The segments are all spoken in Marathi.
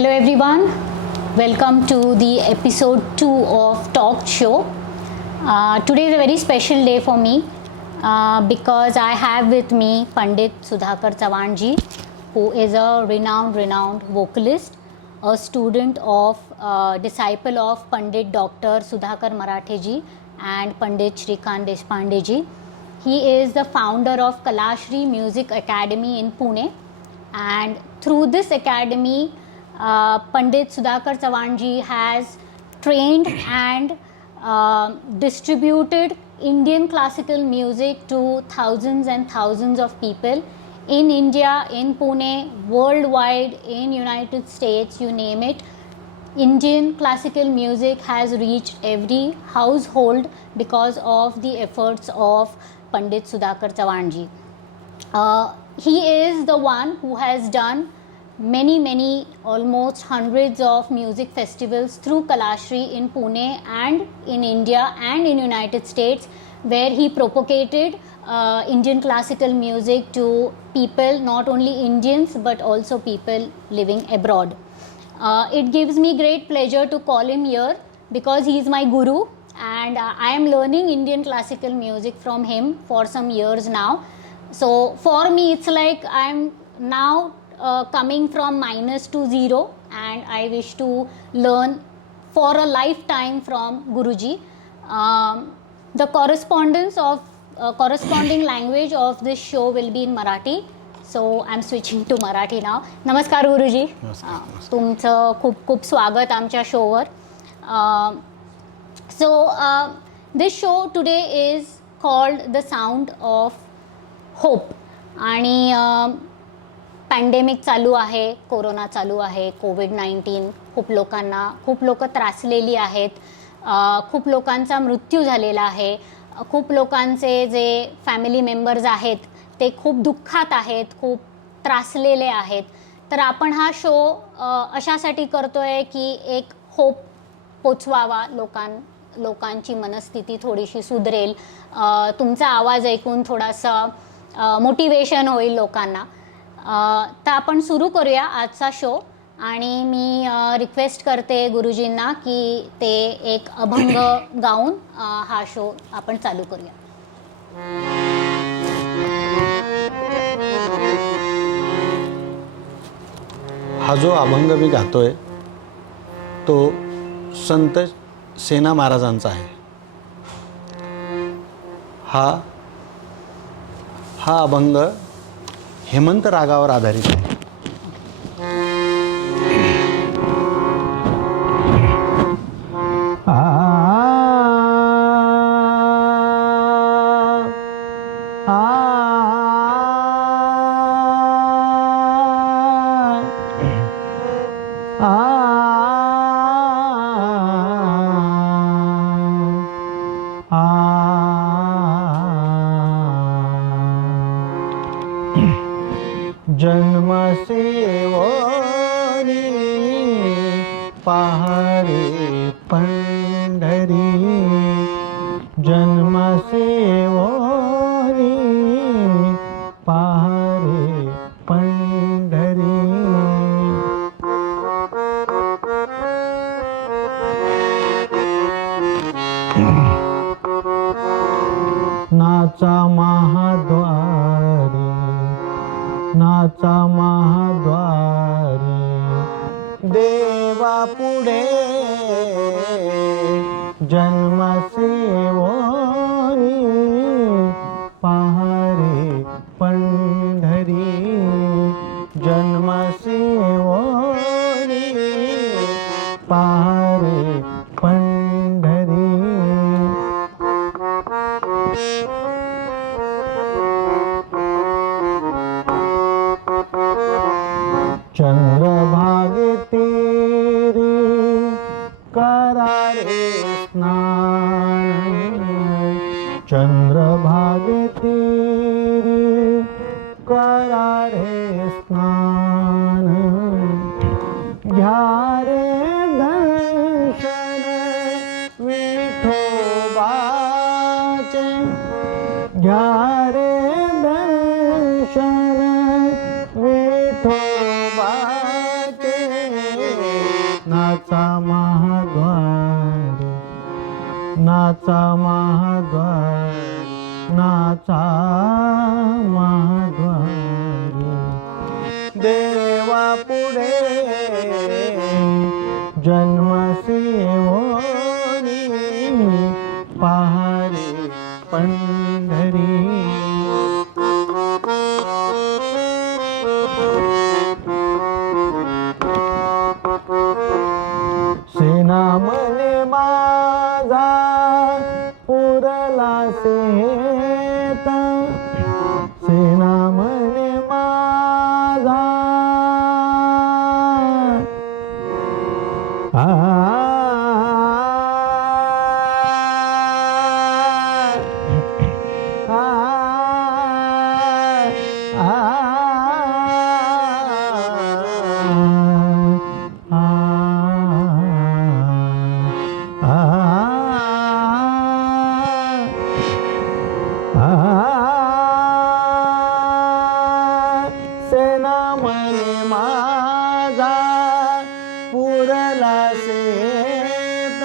Hello everyone, welcome to the episode 2 of Talk Show. Today is a very special day for me because I have with me Pandit Sudhakar Chavan ji, who is a renowned vocalist, a student of disciple of Pandit Dr. Sudhakar Marathe ji and Pandit Shrikant Deshpande ji. He is the founder of Kalashri Music Academy in Pune, and through this academy Pandit Sudhakar Chavan ji has trained and distributed Indian classical music to thousands and thousands of people in India, in Pune, worldwide, in United States, you name it. Indian classical music has reached every household because of the efforts of Pandit Sudhakar Chavan ji. He is the one who has done many, almost hundreds of music festivals through Kalashri in Pune and in India and in United States, where he propagated Indian classical music to people, not only Indians but also people living abroad. It gives me great pleasure to call him here because he is my guru, and I am learning Indian classical music from him for some years now. So for me it's like I am now coming from minus to zero, and I wish to learn for a lifetime from Guruji. The corresponding language of this show will be in Marathi, so I'm switching to Marathi now. नमस्कार गुरुजी. तुमचं खूप खूप स्वागत आमच्या शोवर. So this show today is called The Sound of Hope. आणि पॅन्डेमिक चालू आहे, कोरोना चालू आहे, कोविड-19 खूप लोक त्रासलेली आहेत, खूप लोकांचा मृत्यू झालेला आहे, खूप लोकांचे जे फॅमिली मेंबर्स आहेत ते खूप दुःखात आहेत, खूप त्रासलेले आहेत. तर आपण हा शो अशासाठी करतोय की एक होप पोचवावा, लोकांची मनस्थिती थोडीशी सुधरेल, तुमचा आवाज ऐकून थोडासा मोटिवेशन होईल लोकांना. तर आपण सुरू करूया आजचा शो, आणि मी रिक्वेस्ट करते गुरुजींना की ते एक अभंग गाऊन हा शो आपण चालू करूया. हा जो अभंग मी गातोय तो संत सेना महाराजांचा आहे. हा अभंग हेमंत रागावर आधारित आहे. जन्मसेवोनी पहारे पंढरी, जन्मसेवोनी पहारे पंढरी. नाचा महाद्वारी, नाचा महाद्वारी, देवा पुढे जन्मसेवोनी पहारे पंढरी, जन्मसेवोनी पहारे पंढरी. चंद्रभागे तेरी करारे स्नान, चंद्रभागे तेरी करारे स्नान. घ्या रे दर्शन विठोबाचे, घ्या रे दर्शन विठोबाचे. नाचा महाद्वार, नाचा महाद्वार, नाचा महाद्वार, देवा पुढे जन्मसेवोनी पहारे पंढरी. सेना म्हणे माझा पुरला सेत, सेना म्हणे माझा आ सेना म्हणे माझा पुरला सेत,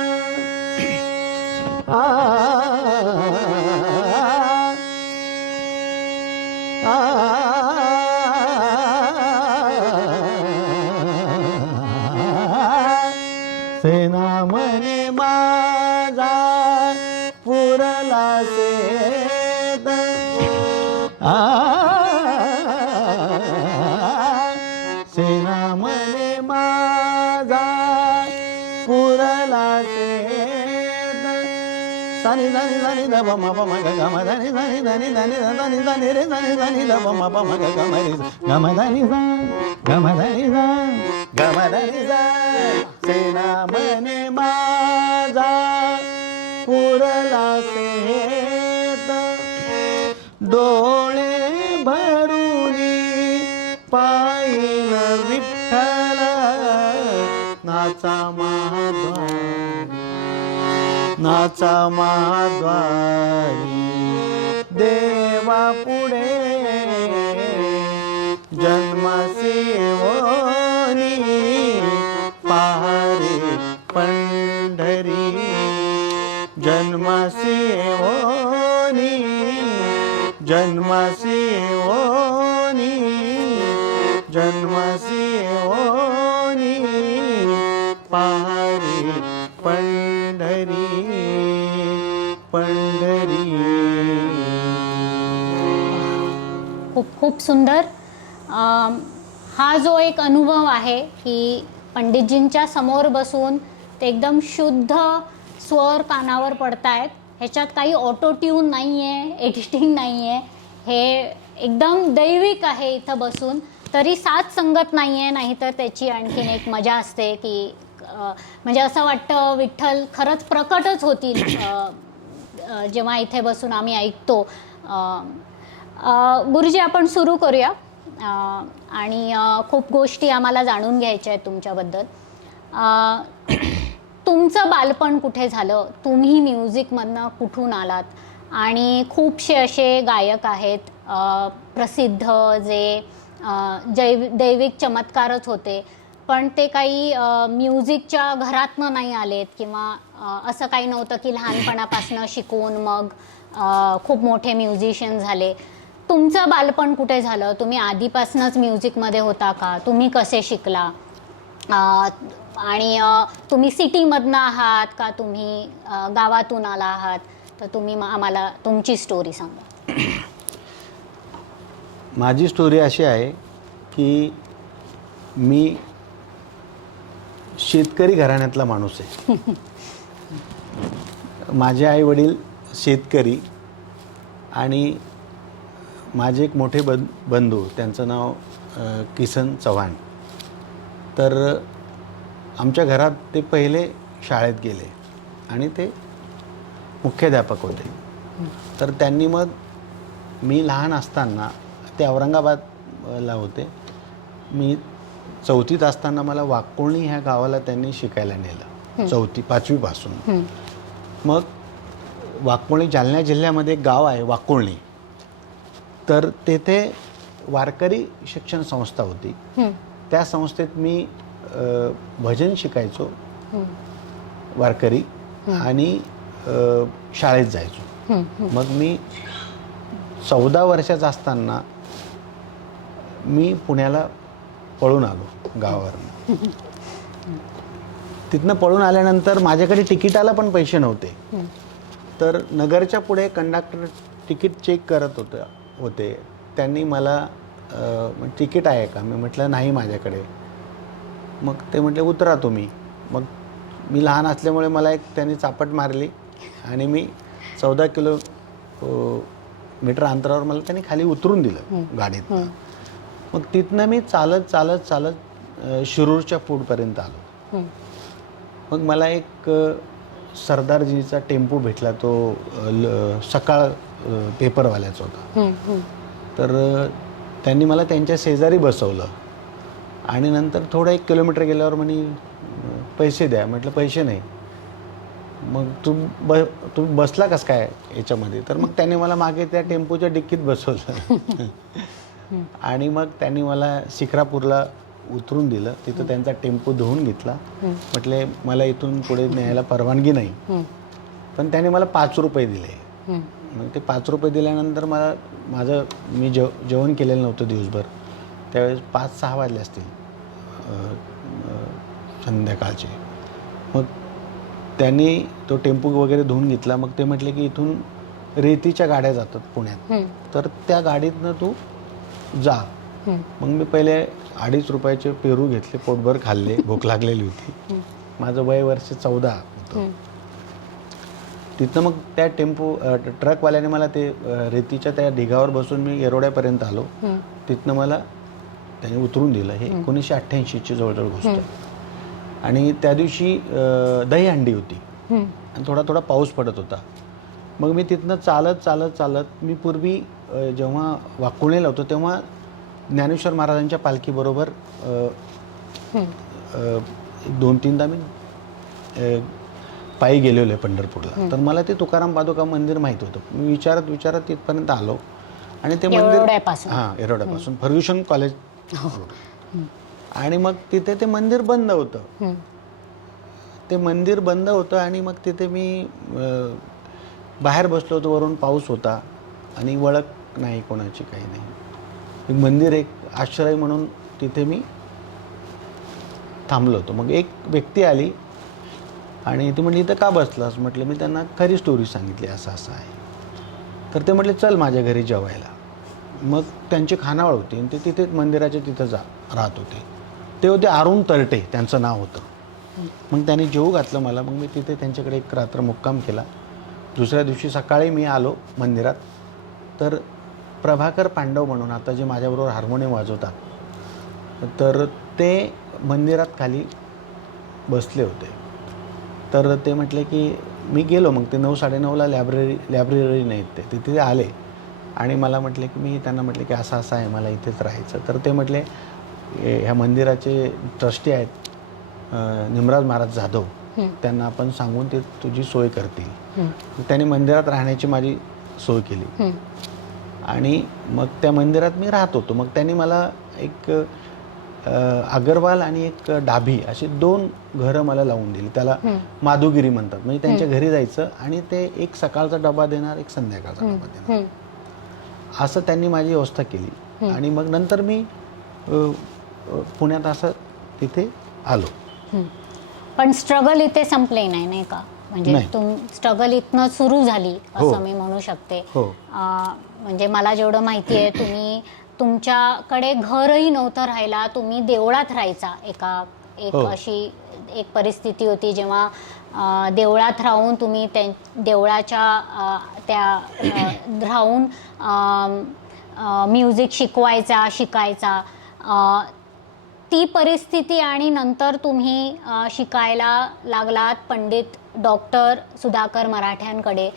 सेना म्हणे माझा पुरला सेत, सेना म्हणे माझा पुरला सेत. सानी दानी दानी द म प म ग ग म दानी दानी दानी दानी दानी दानी रे दानी दानी द म प म ग ग म रे ग म दानी सा ग म दानी सा ग म दानी सा. सेना म्हणे माझा पुरला सेत, डोळे भरुनी पायीन विठ्ठल नाचा महाद्वारी, नाचा महाद्वारी, देवा पुढे जन्मसेवोनी पहारे पंढरी, जन्मसेवोनी, जन्मसेवोनी, जन्मसेवोनी पहारे पंढरी, पंढरी. खूप खूप सुंदर. हा जो एक अनुभव आहे की पंडितजींच्या समोर बसून ते एकदम शुद्ध स्वर कानावर पडतायत, ह्याच्यात काही ऑटो ट्यून नाही आहे, एडिटिंग नाही आहे, हे एकदम दैविक आहे इथं बसून. तरी साथ संगत नाही आहे, नाहीतर त्याची आणखीन एक मजा असते की म्हणजे असं वाटतं विठ्ठल खरंच प्रकटच होतील जेव्हा इथे बसून आम्ही ऐकतो. गुरुजी, आपण सुरू करूया. आणि खूप गोष्टी आम्हाला जाणून घ्यायच्या आहेत तुमच्याबद्दल. तुमचं बालपण कुठे झालं, तुम्ही म्युझिकमधनं कुठून आलात? आणि खूपसे असे गायक आहेत प्रसिद्ध जे दैविक चमत्कारच होते, पण ते काही म्युझिकच्या घरातनं नाही आलेत किंवा असं काही नव्हतं की लहानपणापासून शिकून मग खूप मोठे म्युझिशियन झाले. तुमचं बालपण कुठे झालं? तुम्ही आधीपासूनच म्युझिकमध्ये होता का? तुम्ही कसे शिकला? आणि तुम्ही सिटीमधनं आहात का तुम्ही गावातून आला आहात? तर तुम्ही आम्हाला तुमची स्टोरी सांगा. माझी स्टोरी अशी आहे की मी शेतकरी घराण्यातला माणूस आहे. माझे आई वडील शेतकरी आणि माझे एक मोठे बंधू, त्यांचं नाव किसन चव्हाण. तर आमच्या घरात ते पहिले शाळेत गेले आणि ते मुख्याध्यापक होते. तर त्यांनी मग मी लहान असताना, ते औरंगाबादला होते, मी 4थीत असताना मला वाकोळणी ह्या गावाला त्यांनी शिकायला नेलं, 4-5वी पासून. मग वाकोळणी जालना जिल्ह्यामध्ये एक गाव आहे वाकोळणी, तर तेथे वारकरी शिक्षण संस्था होती. त्या संस्थेत मी भजन शिकायचो वारकरी आणि शाळेत जायचो. मग मी 14 वर्षाचा असताना मी पुण्याला पळून आलो गावावरून. तिथनं पळून आल्यानंतर माझ्याकडे तिकिटाला पण पैसे नव्हते. तर नगरच्या पुढे कंडक्टर तिकीट चेक करत होते. त्यांनी मला तिकीट आहे का? मी म्हटलं नाही माझ्याकडे. मग ते म्हटले उतरा तुम्ही. मग मी लहान असल्यामुळे मला एक त्यांनी चापट मारली आणि मी 14 किलोमीटर अंतरावर मला त्यांनी खाली उतरून दिलं गाडीत. मग तिथनं मी चालत चालत चालत शिरूरच्या पुढपर्यंत आलो. मग मला एक सरदारजीचा टेम्पो भेटला. तो सकाळ पेपरवाल्याचा होता. तर त्यांनी मला त्यांच्या शेजारी बसवलं आणि नंतर थोडं 1 किलोमीटर गेल्यावर म्हणे पैसे द्या. म्हटलं पैसे नाही. मग तू बसला कस काय याच्यामध्ये? तर मग त्यांनी मला मागे त्या टेम्पोच्या डिक्कीत बसवलं आणि मग त्यांनी मला शिक्रापूरला उतरून दिलं. तिथं त्यांचा टेम्पो धुवून घेतला. म्हटले मला इथून पुढे न्यायला परवानगी नाही. पण त्याने मला 5 रुपये दिले. मग ते 5 रुपये दिल्यानंतर मला मी जेवण केलेलं नव्हतं दिवसभर. त्यावेळेस 5-6 वाजले असतील संध्याकाळचे. मग त्यांनी तो टेम्पो वगैरे धुवून घेतला. मग ते म्हटले की इथून रेतीच्या गाड्या जातात पुण्यात, तर त्या गाडीतनं तू जा. मग मी पहिले 2.5 रुपयाचे पेरू घेतले, पोटभर खाल्ले, भूक लागलेली होती. माझं वय वर्ष 14 होतं. तिथनं मग त्या ट्रकवाल्याने मला ते रेतीच्या त्या ढिगावर बसून मी येरोड्यापर्यंत आलो. तिथनं मला त्याने उतरून दिलं. हे 1988ची जवळजवळ गोष्ट आहे. आणि त्या दिवशी दहीहंडी होती आणि थोडा थोडा पाऊस पडत होता. मग मी तिथनं चालत चालत चालत मी पूर्वी जेव्हा वाकुळणीला होतो तेव्हा ज्ञानेश्वर महाराजांच्या पालखीबरोबर 2-3दा मी पायी गेलेलो आहे पंढरपूरला. तर मला ते तुकाराम पादुका मंदिर माहीत होतं. मी विचारत विचारत तिथपर्यंत आलो आणि ते मंदिर येरवड्यापासून फर्ग्युसन कॉलेज. आणि मग तिथे ते मंदिर बंद होतं. ते मंदिर बंद होतं आणि मग तिथे मी बाहेर बसलो होतो. वरून पाऊस होता आणि ओळख नाही कोणाची, काही नाही. मंदिर एक आश्रय म्हणून तिथे मी थांबलो होतो. मग एक व्यक्ती आली आणि ती म्हटली इथं का बसलास? म्हटलं मी त्यांना खरी स्टोरी सांगितली, असं असं आहे. तर ते म्हटले चल माझ्या घरी जेवायला. मग त्यांची खानावळ होती आणि ते तिथे मंदिराच्या तिथं राहत होते. ते होते अरुण तरटे त्यांचं नाव होतं. मग त्यांनी जेवू घातलं मला. मग मी तिथे त्यांच्याकडे एक रात्र मुक्काम केला. दुसऱ्या दिवशी सकाळी मी आलो मंदिरात. तर प्रभाकर पांडव म्हणून आता जे माझ्याबरोबर हार्मोनियम वाजवतात, तर ते मंदिरात खाली बसले होते. तर ते म्हटले की मी गेलो. मग ते 9-9:30ला लायब्ररी नाहीत ते तिथे आले आणि मला म्हटले की मी त्यांना म्हटले की असं असं आहे, मला इथेच राहायचं. तर ते म्हटले ह्या मंदिराचे ट्रस्टी आहेत निमराज महाराज जाधव, त्यांना आपण सांगून ते तुझी सोय करतील. त्यांनी मंदिरात राहण्याची माझी सोय केली आणि मग त्या मंदिरात मी राहत होतो. मग त्यांनी मला एक अगरवाल आणि एक डाभी अशी 2 घरं मला लावून दिली. त्याला माधुगिरी म्हणतात. म्हणजे त्यांच्या घरी जायचं आणि ते एक सकाळचा डबा देणार, एक संध्याकाळचा डबा देणार, असं त्यांनी माझी व्यवस्था केली. आणि मग नंतर मी पुण्यात असं तिथे आलो. पण स्ट्रगल इथे संपले नाही, नाही का? म्हणजे स्ट्रगल इथनं सुरू झाली असं मी म्हणू शकते. म्हणजे मला जेवढं माहिती आहे, तुम्ही तुमच्याकडे घरही नव्हतं राहायला, तुम्ही देवळात राहायचा. एक अशी एक परिस्थिती होती जेव्हा देवळात राहून तुम्ही देवळाच्या त्या राहून म्युझिक शिकायचा. ती परिस्थिती आणि नंतर तुम्ही शिकायला लागलात पंडित डॉक्टर सुधाकर मराठ्यांकडे,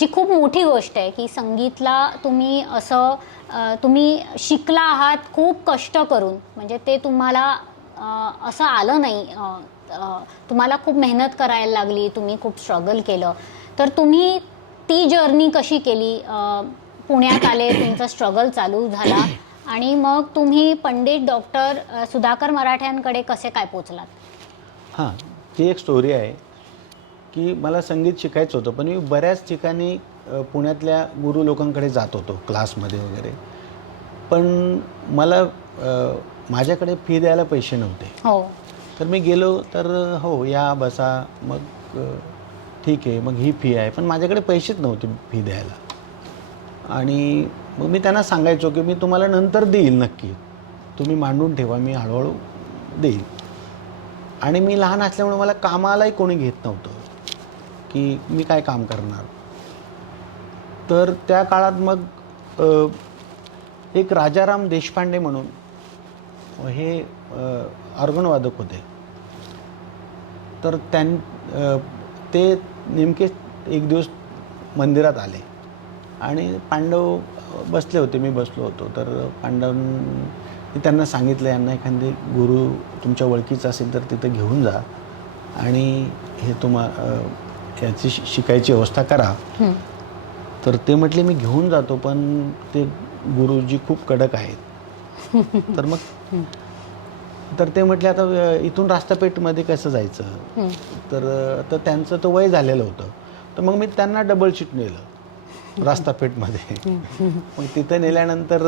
जी खूप मोठी गोष्ट आहे की संगीतला तुम्ही शिकला आहात खूप कष्ट करून. म्हणजे ते तुम्हाला असं आलं नाही, तुम्हाला खूप मेहनत करायला लागली, तुम्ही खूप स्ट्रगल केलं. तर तुम्ही ती जर्नी कशी केली? पुण्यात आले, तुमचा स्ट्रगल चालू झाला आणि मग तुम्ही पंडित डॉक्टर सुधाकर मराठ्यांकडे कसे काय पोचलात? हां, ती एक स्टोरी आहे की मला संगीत शिकायचं होतं, पण मी बऱ्याच ठिकाणी पुण्यातल्या गुरु लोकांकडे जात होतो क्लासमध्ये वगैरे, पण मला माझ्याकडे फी द्यायला पैसे नव्हते. हो. तर मी गेलो तर हो या बसा, मग ठीक आहे, मग ही फी आहे, पण माझ्याकडे पैसेच नव्हते फी द्यायला. आणि मग मी त्यांना सांगायचो की मी तुम्हाला नंतर देईल नक्की, तुम्ही मांडून ठेवा, मी हळूहळू देईल. आणि मी लहान असल्यामुळे मला कामालाही कोणी घेत नव्हतं की मी काय काम करणार. तर त्या काळात मग एक राजाराम देशपांडे म्हणून हे ऑर्गनवादक होते. तर ते नेमके एक दिवस मंदिरात आले आणि पांडव बसले होते, मी बसलो होतो. तर पांडवांनी त्यांना सांगितलं, यांना एखादी गुरु तुमच्या ओळखीचा असेल तर तिथं घेऊन जा आणि हे याची शिकायची व्यवस्था करा. तर ते म्हटले मी घेऊन जातो, पण ते गुरुजी खूप कडक आहेत. तर ते म्हटले आता इथून रास्तापेठमध्ये कसं जायचं. तर त्यांचं तो वय झालेलं होतं. तर मग मी त्यांना डबल शीट नेलं रास्तापेठमध्ये. मग तिथं नेल्यानंतर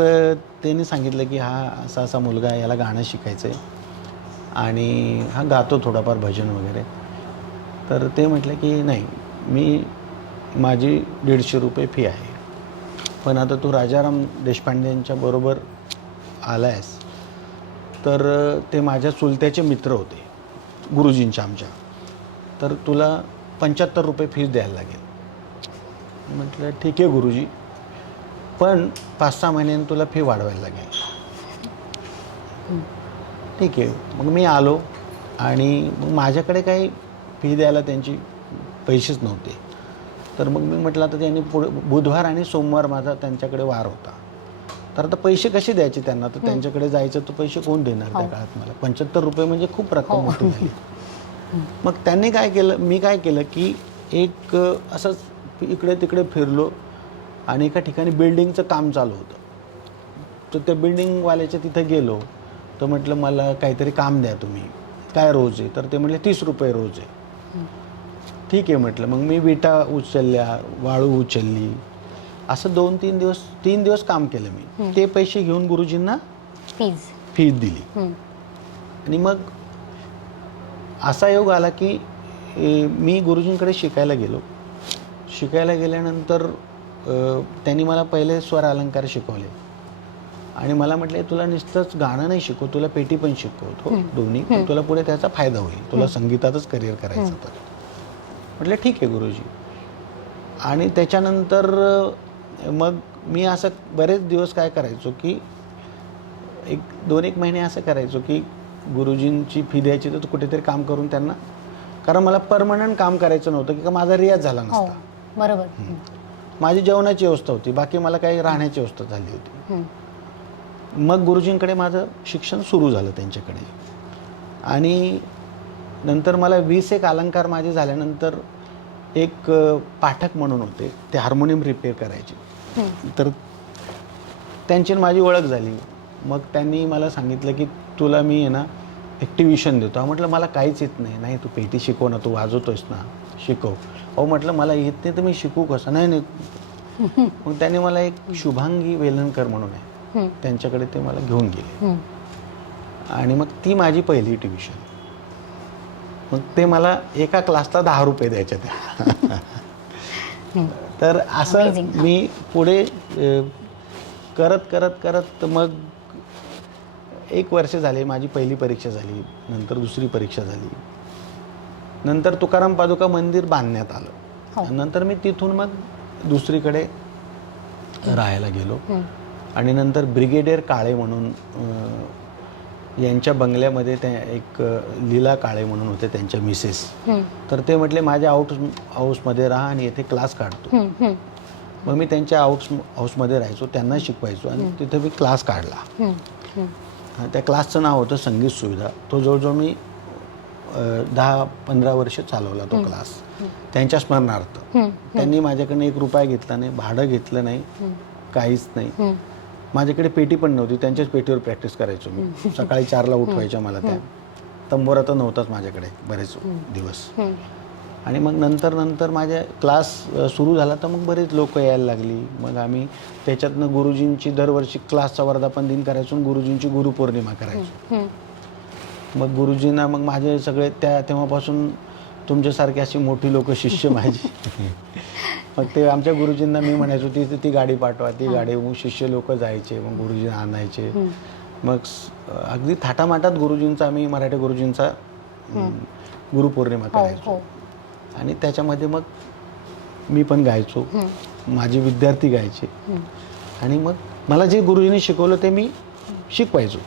त्यांनी सांगितलं की हा असा असा मुलगा आहे, याला गाणं शिकायचं आहे आणि हा गातो थोडाफार भजन वगैरे. तर ते म्हटलं की नाही, माझी 150 रुपये फी आहे, पण आता तू राजाराम देशपांडेंच्या बरोबर आला आहेस, तर ते माझ्या चुलत्याचे मित्र होते गुरुजींच्या आमच्या, तर तुला 75 रुपये फीस द्यायला लागेल. म्हटलं ठीक आहे गुरुजी, पण 5-6 महिन्यांनी तुला फी वाढवायला लागेल. ठीक आहे. मग मी आलो आणि मग माझ्याकडे काही फी द्यायला त्यांची पैसेच नव्हते. तर मग मी म्हटलं आता त्यांनी बुधवार आणि सोमवार माझा त्यांच्याकडे वार होता, तर आता पैसे कसे द्यायचे त्यांना. तर त्यांच्याकडे जायचं तर पैसे कोण देणार त्या काळात. मला 75 रुपये म्हणजे खूप रक्कम मोठी झाली. मग त्यांनी काय केलं, मी काय केलं की एक असंच इकडे तिकडे फिरलो आणि एका ठिकाणी बिल्डिंगचं काम चालू होतं. तर त्या बिल्डिंगवाल्याच्या तिथं गेलो. तर म्हटलं मला काहीतरी काम द्या तुम्ही, काय रोज आहे. तर ते म्हटले 30 रुपये रोज आहे. ठीक आहे म्हटलं. मग मी विटा उचलल्या, वाळू उचलली, असं 3 दिवस काम केलं मी. ते पैसे घेऊन गुरुजींना फीज दिली. आणि मग असा योग आला की मी गुरुजींकडे शिकायला गेलो. शिकायला गेल्यानंतर त्यांनी मला पहिले स्वर अलंकार शिकवले आणि मला म्हटले तुला नुसतंच गाणं नाही शिकव, तुला पेटी पण शिकवतो दोन्ही, तुला पुढे त्याचा फायदा होईल, तुला संगीतातच करिअर करायचं. तर म्हटलं ठीक आहे गुरुजी. आणि त्याच्यानंतर मग मी असं बरेच दिवस काय करायचो की 2-1 महिने असं करायचो की गुरुजींची फी द्यायची तर कुठेतरी काम करून त्यांना, कारण मला परमनंट काम करायचं नव्हतं की माझा रियाज झाला नसता. बरोबर. माझी जेवणाची व्यवस्था होती, बाकी मला काही राहण्याची व्यवस्था झाली होती. मग गुरुजींकडे माझं शिक्षण सुरू झालं त्यांच्याकडे. आणि नंतर मला 20 अलंकार माझे झाल्यानंतर एक पाठक म्हणून होते, ते हार्मोनियम रिपेअर करायचे. तर त्यांची माझी ओळख झाली. मग त्यांनी मला सांगितलं की तुला मी आहे ना एक ट्युशन देतो. म्हटलं मला काहीच येत नाही. नाही तू पेटी शिकव ना, तू वाजवतोयस ना, शिकव. अहो म्हटलं मला येत नाही तर मी शिकू कसं. नाही. मग त्यांनी मला एक शुभांगी वेलणकर म्हणून आहे, त्यांच्याकडे ते मला घेऊन गेले. आणि मग ती माझी पहिली ट्युशन. मग ते मला एका क्लासला 10 रुपये द्यायचे त्या. तर असं मी पुढे करत मग 1 वर्ष झाले. माझी पहिली परीक्षा झाली, नंतर दुसरी परीक्षा झाली, नंतर तुकाराम पादुका मंदिर बांधण्यात आलं. नंतर मी तिथून मग दुसरीकडे राहायला गेलो. आणि नंतर ब्रिगेडियर काळे म्हणून यांच्या बंगल्यामध्ये त्या एक लीला काळे म्हणून होते, त्यांच्या मिसेस. तर ते म्हटले माझ्या हाऊसमध्ये राहा आणि येथे क्लास काढतो. मग मी त्यांच्या हाऊसमध्ये राहायचो, त्यांना शिकवायचो आणि तिथे मी क्लास काढला. त्या क्लासचं नाव होतं संगीत सुविधा. तो जवळजवळ मी 10-15 वर्ष चालवला तो क्लास त्यांच्या स्मरणार्थ. त्यांनी माझ्याकडनं 1 रुपया घेतला नाही, भाडं घेतलं नाही, काहीच नाही. माझ्याकडे पेटी पण नव्हती, त्यांच्याच पेटीवर प्रॅक्टिस करायचो मी. सकाळी 4ला उठवायच्या मला त्या. तंबोरा तर नव्हताच माझ्याकडे बरेच दिवस. आणि मग नंतर माझे क्लास सुरू झाला तर मग बरेच लोक यायला लागली. मग आम्ही त्याच्यातनं गुरुजींची दरवर्षी क्लासचा वर्धापन दिन करायचो आणि गुरुजींची गुरुपौर्णिमा करायचो. मग गुरुजींना मग माझे सगळे तेव्हापासून तुमच्यासारखी अशी मोठी लोक शिष्य माझी. मग ते आमच्या गुरुजींना मी म्हणायचो ती गाडी पाठवा, ती गाडी. मग शिष्य लोक जायचे, मग गुरुजी आणायचे. मग अगदी थाटामाटात गुरुजींचा आम्ही मराठी गुरुजींचा गुरुपौर्णिमा करायचो. आणि त्याच्यामध्ये मग मी पण गायचो, माझे विद्यार्थी गायचे. आणि मग मला जे गुरुजींनी शिकवलं ते मी शिकवायचो.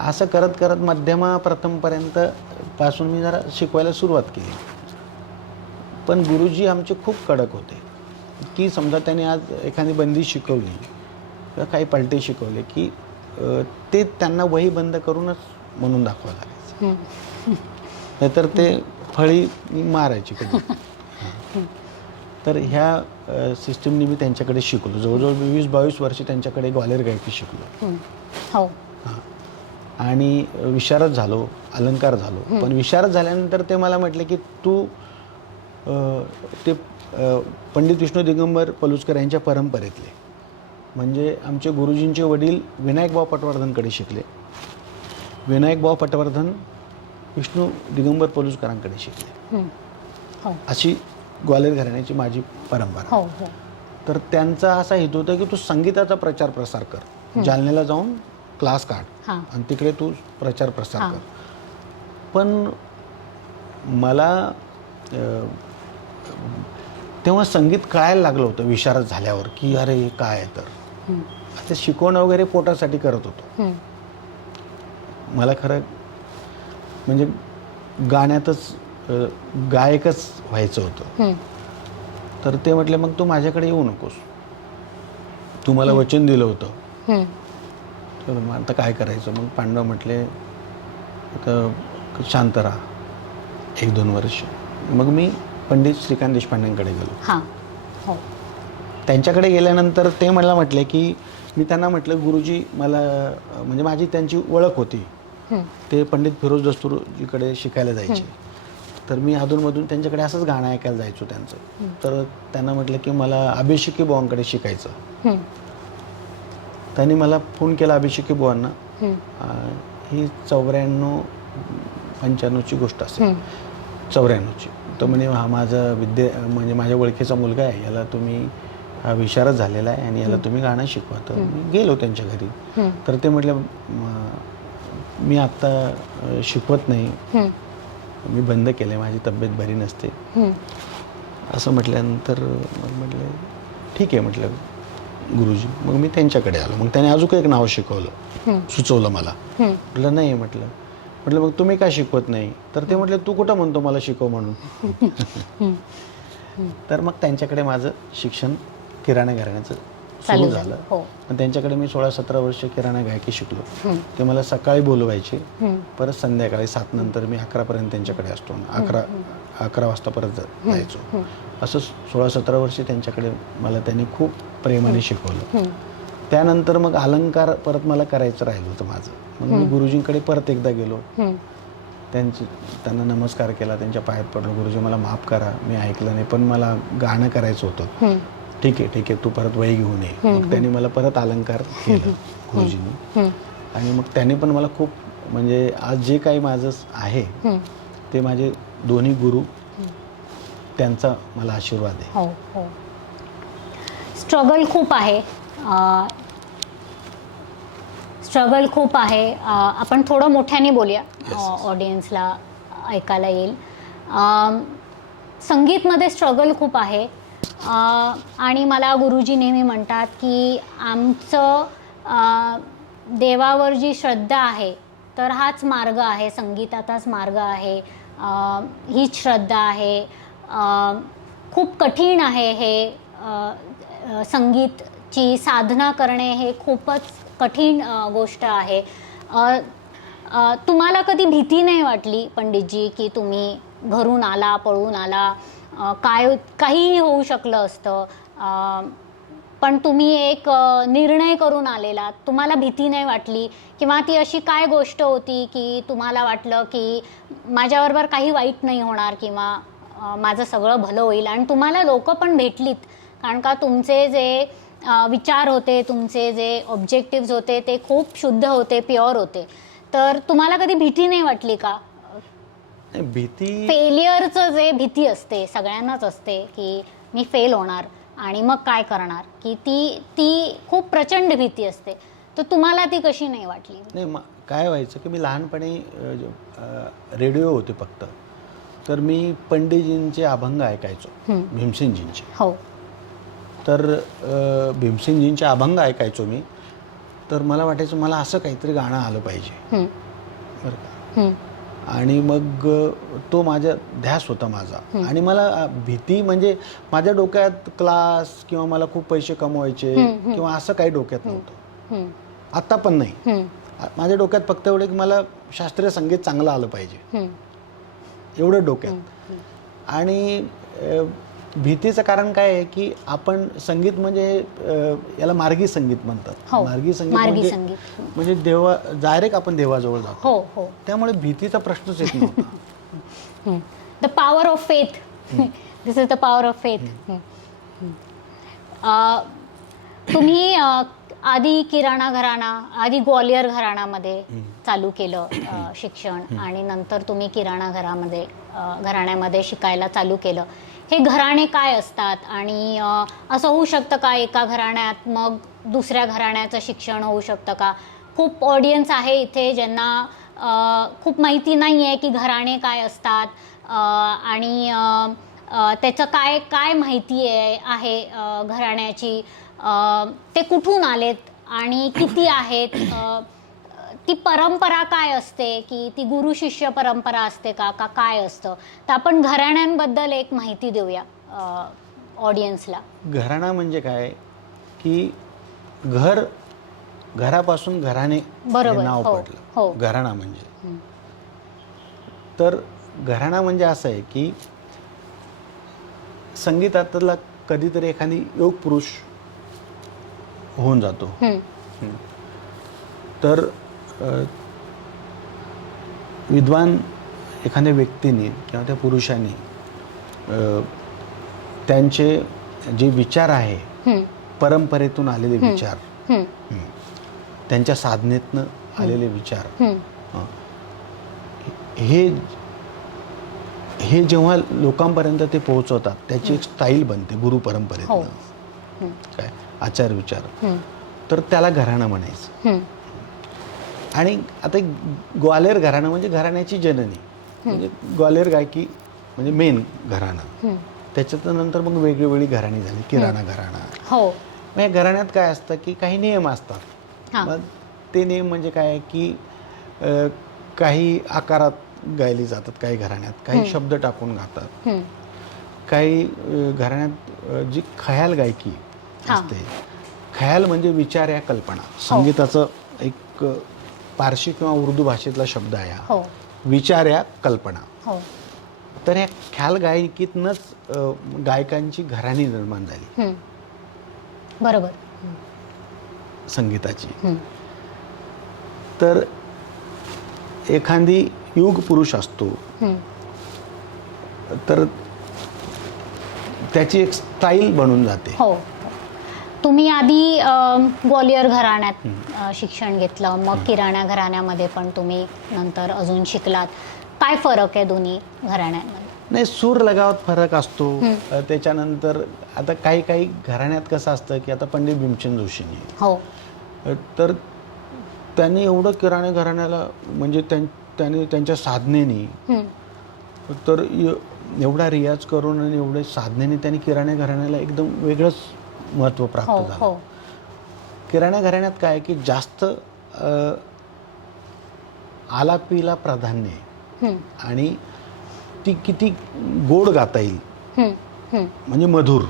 असं करत करत मध्यमा प्रथमपर्यंत पासून मी जरा शिकवायला सुरुवात केली. पण गुरुजी आमचे खूप कडक होते की समजा त्याने आज एखादी बंदी शिकवली किंवा काही पलटे शिकवले की ते त्यांना वही बंद करूनच म्हणून दाखवावं लागायचं. नाहीतर ते फळी मारायची कधी. तर ह्या सिस्टीमनी मी त्यांच्याकडे शिकलो. जवळजवळ 20-22 वर्ष त्यांच्याकडे ग्वाल्हेर गायकी शिकलो. हो. आणि विशारद झालो, अलंकार झालो. पण विशारद झाल्यानंतर ते मला म्हटले की तू ते पंडित विष्णू दिगंबर पलुसकर यांच्या परंपरेतले, म्हणजे आमचे गुरुजींचे वडील विनायकभाऊ पटवर्धनकडे शिकले. विनायकभाऊ पटवर्धन विष्णू दिगंबर पलुसकरांकडे शिकले. अशी ग्वाल्हेर घराण्याची माझी परंपरा. तर त्यांचा असा हेतू होता की तू संगीताचा प्रचार प्रसार कर, जालन्याला जाऊन क्लास काढ आणि तिकडे तू प्रचार प्रसार कर. पण मला तेव्हा संगीत कळायला लागलं होतं विशारद झाल्यावर की अरे हे काय आहे. तर आता शिकवणं वगैरे पोटासाठी करत होतो. मला खरं म्हणजे गाण्यातच गायकच व्हायचं होतं. तर ते म्हटले मग तू माझ्याकडे येऊ नकोस, तू मला वचन दिलं होतं. तर मग आता काय करायचं. मग पांडव म्हटले आता शांत राहा 1-2 वर्ष. मग मी पंडित श्रीकांत देशपांडेंकडे गेलो. त्यांच्याकडे गेल्यानंतर ते मला म्हटले की मी त्यांना म्हटलं गुरुजी मला म्हणजे माझी त्यांची ओळख होती. ते पंडित फिरोज दस्तूरजीकडे शिकायला जायचे. तर मी अधूनमधून त्यांच्याकडे असंच गाणं ऐकायला जायचो त्यांचं. तर त्यांना म्हटलं की मला अभिषेकी बुवांकडे शिकायचं. त्यांनी मला फोन केला अभिषेकी बुवांना. ही 94-95ची गोष्ट असेल, 94ची. तो म्हणे हा माझा म्हणजे माझ्या ओळखीचा मुलगा आहे, याला तुम्ही हा विशारद झालेला आहे आणि याला तुम्ही गाणं शिकवा. तर मी गेलो त्यांच्या घरी. तर ते म्हटले मी आत्ता शिकवत नाही, मी बंद केलं, माझी तब्येत बरी नसते असं म्हटल्यानंतर मग म्हटलं ठीक आहे म्हटलं गुरुजी. मग मी त्यांच्याकडे आलो. मग त्याने अजून एक नाव शिकवलं, सुचवलं मला. म्हटलं नाही म्हटलं मग तुम्ही का शिकवत नाही. तर ते म्हटले तू कुठं म्हणतो मला शिकव म्हणून. तर मग त्यांच्याकडे माझं शिक्षण किराणा घराण्याचं सुरू झालं. पण त्यांच्याकडे मी 16-17 वर्ष किराणा गायकी शिकलो. ते मला सकाळी बोलवायचे, परत संध्याकाळी 7 नंतर मी 11पर्यंत त्यांच्याकडे असतो. 11 वाजता परत जायचो. असं 16-17 वर्ष त्यांच्याकडे मला त्यांनी खूप प्रेमाने शिकवलं. त्यानंतर मग अलंकार परत मला करायचं राहिलं होतं माझं. मग मी गुरुजींकडे परत एकदा गेलो. त्यांना नमस्कार केला, त्यांच्या पायात पडलो. गुरुजी मला माफ करा, मी ऐकलं नाही, पण मला गाणं करायचं होतं. ठीक आहे तू परत वही घेऊन ये. मग त्यांनी मला परत अलंकार केलं गुरुजींनी. आणि मग त्यांनी पण मला खूप म्हणजे आज जे काही माझं आहे ते माझे दोन्ही गुरु, त्यांचा मला आशीर्वाद आहे. स्ट्रगल खूप आहे, आपण थोडं मोठ्याने बोलूया, ऑडियन्सला ऐकायला येईल. संगीतमध्ये स्ट्रगल खूप आहे. आणि मला गुरुजी नेहमी म्हणतात की आमचं देवावर जी श्रद्धा आहे तर हाच मार्ग आहे, संगीताचाच मार्ग आहे, हीच श्रद्धा आहे. खूप कठीण आहे हे संगीतची साधना करणे, हे खूपच कठीण गोष्ट आहे. तुम्हाला कधी भीती नाही वाटली पंडितजी की तुम्ही घरून आला, पळून आला, काहीही होऊ शकलं असतं, पण तुम्ही एक निर्णय करून आलेलात, तुम्हाला भीती नाही वाटली किंवा ती अशी काय गोष्ट होती की तुम्हाला वाटलं की माझ्याबरोबर काही वाईट नाही होणार किंवा माझं सगळं भलं होईल, आणि तुम्हाला लोक पण भेटलीत कारण का तुमचे जे विचार होते, तुमचे जे ऑब्जेक्टिव्स होते ते खूप शुद्ध होते, प्युअर होते, तर तुम्हाला कधी भीती नाही वाटली का? भीती, फेलियरचं जे भीती असते सगळ्यांनाच असते की मी फेल होणार आणि मग काय करणार, की ती खूप प्रचंड भीती असते, तर तुम्हाला ती कशी नाही वाटली? नाही, काय व्हायचं की मी लहानपणी रेडिओ होते फक्त, तर मी पंडितजींचे अभंग ऐकायचो, भीमसेनजींचे. हो. तर भीमसेनजींचे अभंग ऐकायचो मी, तर मला वाटायचं मला असं काहीतरी गाणं आलं पाहिजे, बरं का. आणि मग तो माझा ध्यास होता माझा. आणि मला भीती म्हणजे माझ्या डोक्यात क्लास किंवा मला खूप पैसे कमवायचे किंवा असं काही डोक्यात नव्हतं, आत्ता पण नाही. माझ्या डोक्यात फक्त एवढं की मला शास्त्रीय संगीत चांगलं आलं पाहिजे, एवढं डोक्यात. आणि भीतीचं कारण काय आहे की आपण संगीत म्हणजे याला मार्गी संगीत म्हणतात. मार्गी संगीत म्हणजे देवा डायरेक्ट आपण देवाजवळ जातो. हो हो. त्यामुळे भीतीचा प्रश्नच येत नव्हता. The power of faith, this is the power of faith. तुम्ही आधी किराणा घराणा, आधी ग्वालियर घराण्यामध्ये चालू केलं शिक्षण, आणि नंतर तुम्ही किराणा घराण्यामध्ये शिकायला चालू केलं. हे घराणे काय असतात, आणि असं होऊ शकतं का एका घराण्यात मग दुसऱ्या घराण्याचं शिक्षण होऊ शकतं का? खूप ऑडियन्स आहे इथे ज्यांना खूप माहिती नाही आहे की घराणे काय असतात, आणि त्याचं काय काय माहिती आहे घराण्याची, ते कुठून आलेत आणि किती आहेत, ती परंपरा काय असते, की ती गुरु शिष्य परंपरा असते का काय असतं? तर आपण घराण्यांबद्दल एक माहिती देऊया ऑडियन्सला. घराणा म्हणजे काय की घरापासून घराणे नाव पडलं, घराणा म्हणजे. तर घराणा म्हणजे असं आहे की संगीतातला कधीतरी एखादी योग पुरुष होऊन जातो. तर विद्वान एखाद्या व्यक्तीने किंवा त्या पुरुषाने त्यांचे जे विचार आहे, परंपरेतून आलेले विचार, त्यांच्या साधनेतनं आलेले विचार, हे जेव्हा लोकांपर्यंत ते पोहोचवतात त्याची एक स्टाईल बनते गुरु परंपरेतनं, काय आचार विचार, तर त्याला घराणं म्हणायचं. आणि आता ग्वाल्हेर घराणं म्हणजे घराण्याची जननी, म्हणजे ग्वाल्हेर गायकी म्हणजे मेन घराणं. त्याच्यानंतर मग वेगळी घराणी झाली, किराणा घराणा. मग या घराण्यात काय असतं की काही नियम असतात. मग ते नियम म्हणजे काय की काही आकारात गायली जातात काही घराण्यात, काही शब्द टाकून गातात, काही घराण्यात जी खयाल गायकी असते. खयाल म्हणजे विचार या कल्पना. संगीताचं एक पारशी किंवा उर्दू भाषेतला शब्द आहे हा, विचार या कल्पना. तर या ख्याल गायकीतनंच गायकांची घराणी निर्माण झाली, बरोबर, संगीताची. तर एखादी युग पुरुष असतो तर त्याची एक स्टाईल बनून जाते. तुम्ही आधी ग्वालियर घराण्यात शिक्षण घेतलं, मग किराणा घराण्यामध्ये पण तुम्ही नंतर अजून शिकलात. काय फरक आहे दोन्ही घराण्यांमध्ये? नाही, सूर लगावत फरक असतो. त्याच्यानंतर आता काही घराण्यात कसं असतं की आता पंडित भीमसेन जोशींनी, तर त्यांनी एवढं किराणा घराण्याला म्हणजे त्यांनी त्यांच्या साधनेने, तर एवढा रियाज करून आणि एवढे साधनेने त्यांनी किराणा घराण्याला एकदम वेगळंच महत्त्व प्राप्त झालं. किराणा घराण्यात काय की जास्त आलापीला प्राधान्य आहे आणि ती किती गोड गाता येईल, म्हणजे मधुर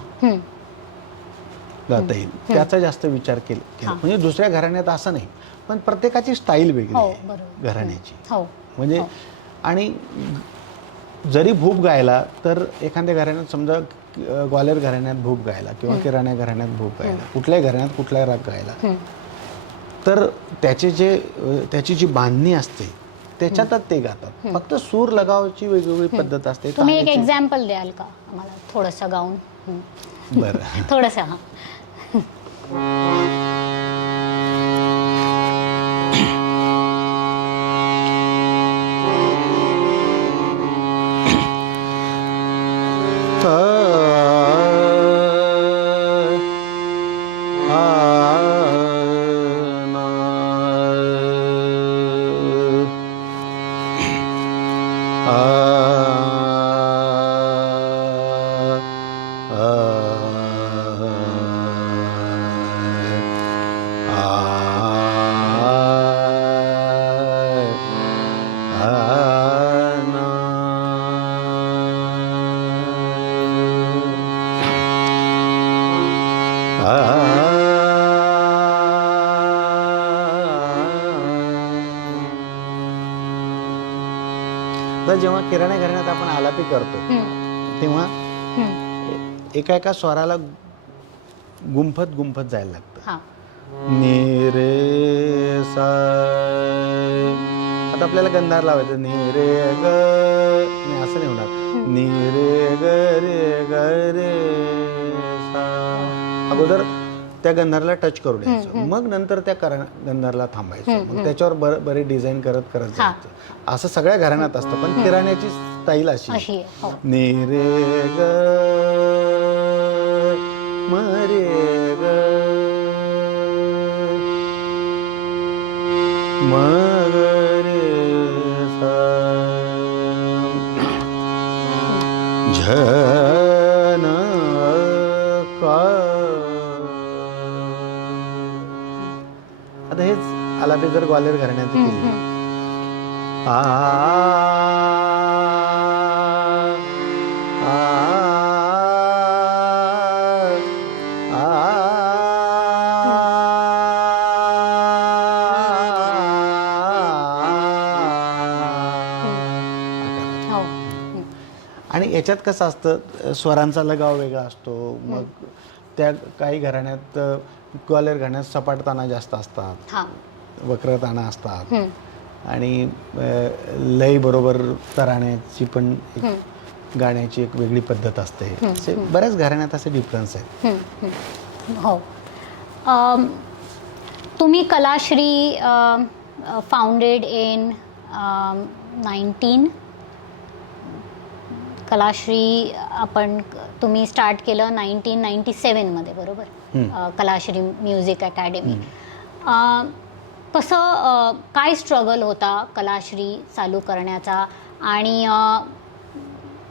गाता येईल त्याचा जास्त विचार केला. म्हणजे दुसऱ्या घराण्यात असं नाही, पण प्रत्येकाची स्टाईल वेगळी आहे घराण्याची. म्हणजे आणि जरी भूप गायला तर एखाद्या घराण्यात समजा ग्वाल्हेर घराण्यात भूप गायला किंवा किराणा घराण्यात भूप गायला, कुठल्याही घराण्यात कुठलाही राग गायला, तर त्याची जी बांधणी असते त्याच्यातच ते गातात. फक्त सूर लगावची वेगवेगळी पद्धत असते. तुम्ही एक एक्झाम्पल द्याल का आम्हाला थोडंसं गाऊन? बरं. थोडंसं. हां. तर जेव्हा किराणा घराण्यात आपण आलापी करतो तेव्हा एका एका स्वराला गुंफत गुंफत जायला लागतं. हां. नि रे सा. आता आपल्याला गंधार लावायचं नि रे ग, नाही असं नाही होणार. नि रे ग रे ग रे सा. अगोदर त्या गंधारला टच करून द्यायचं, मग नंतर त्या गंधारला थांबायचं, मग त्याच्यावर बरे डिझाईन करत करत जायचं. असं सगळ्या घराण्यात असतं, पण किराण्याची स्टाईल अशी अशी आहे. हो. नि रे ग म रे ग म ग रे सा. झन का. आता हेच आलापी जर ग्वाल्हेर घराण्यात केली, आ आ आणि याच्यात कसं असतं, स्वरांचा लगाव वेगळा असतो. मग त्या काही घराण्यात ग्वाल्हेर घराण्यात सपाट ताना जास्त असतात, वक्र ताना असतात, आणि लय बरोबर तराण्याची पण गाण्याची एक वेगळी पद्धत असते. असे बऱ्याच घराण्यात असे डिफरन्स आहेत. हो. तुम्ही कलाश्री फाउंडेड इन 19 कलाश्री तुम्ही स्टार्ट केलं 1997 मध्ये, बरोबर? Kalashree music academy. कसं काय स्ट्रगल होता कलाश्री चालू करण्याचा? आणि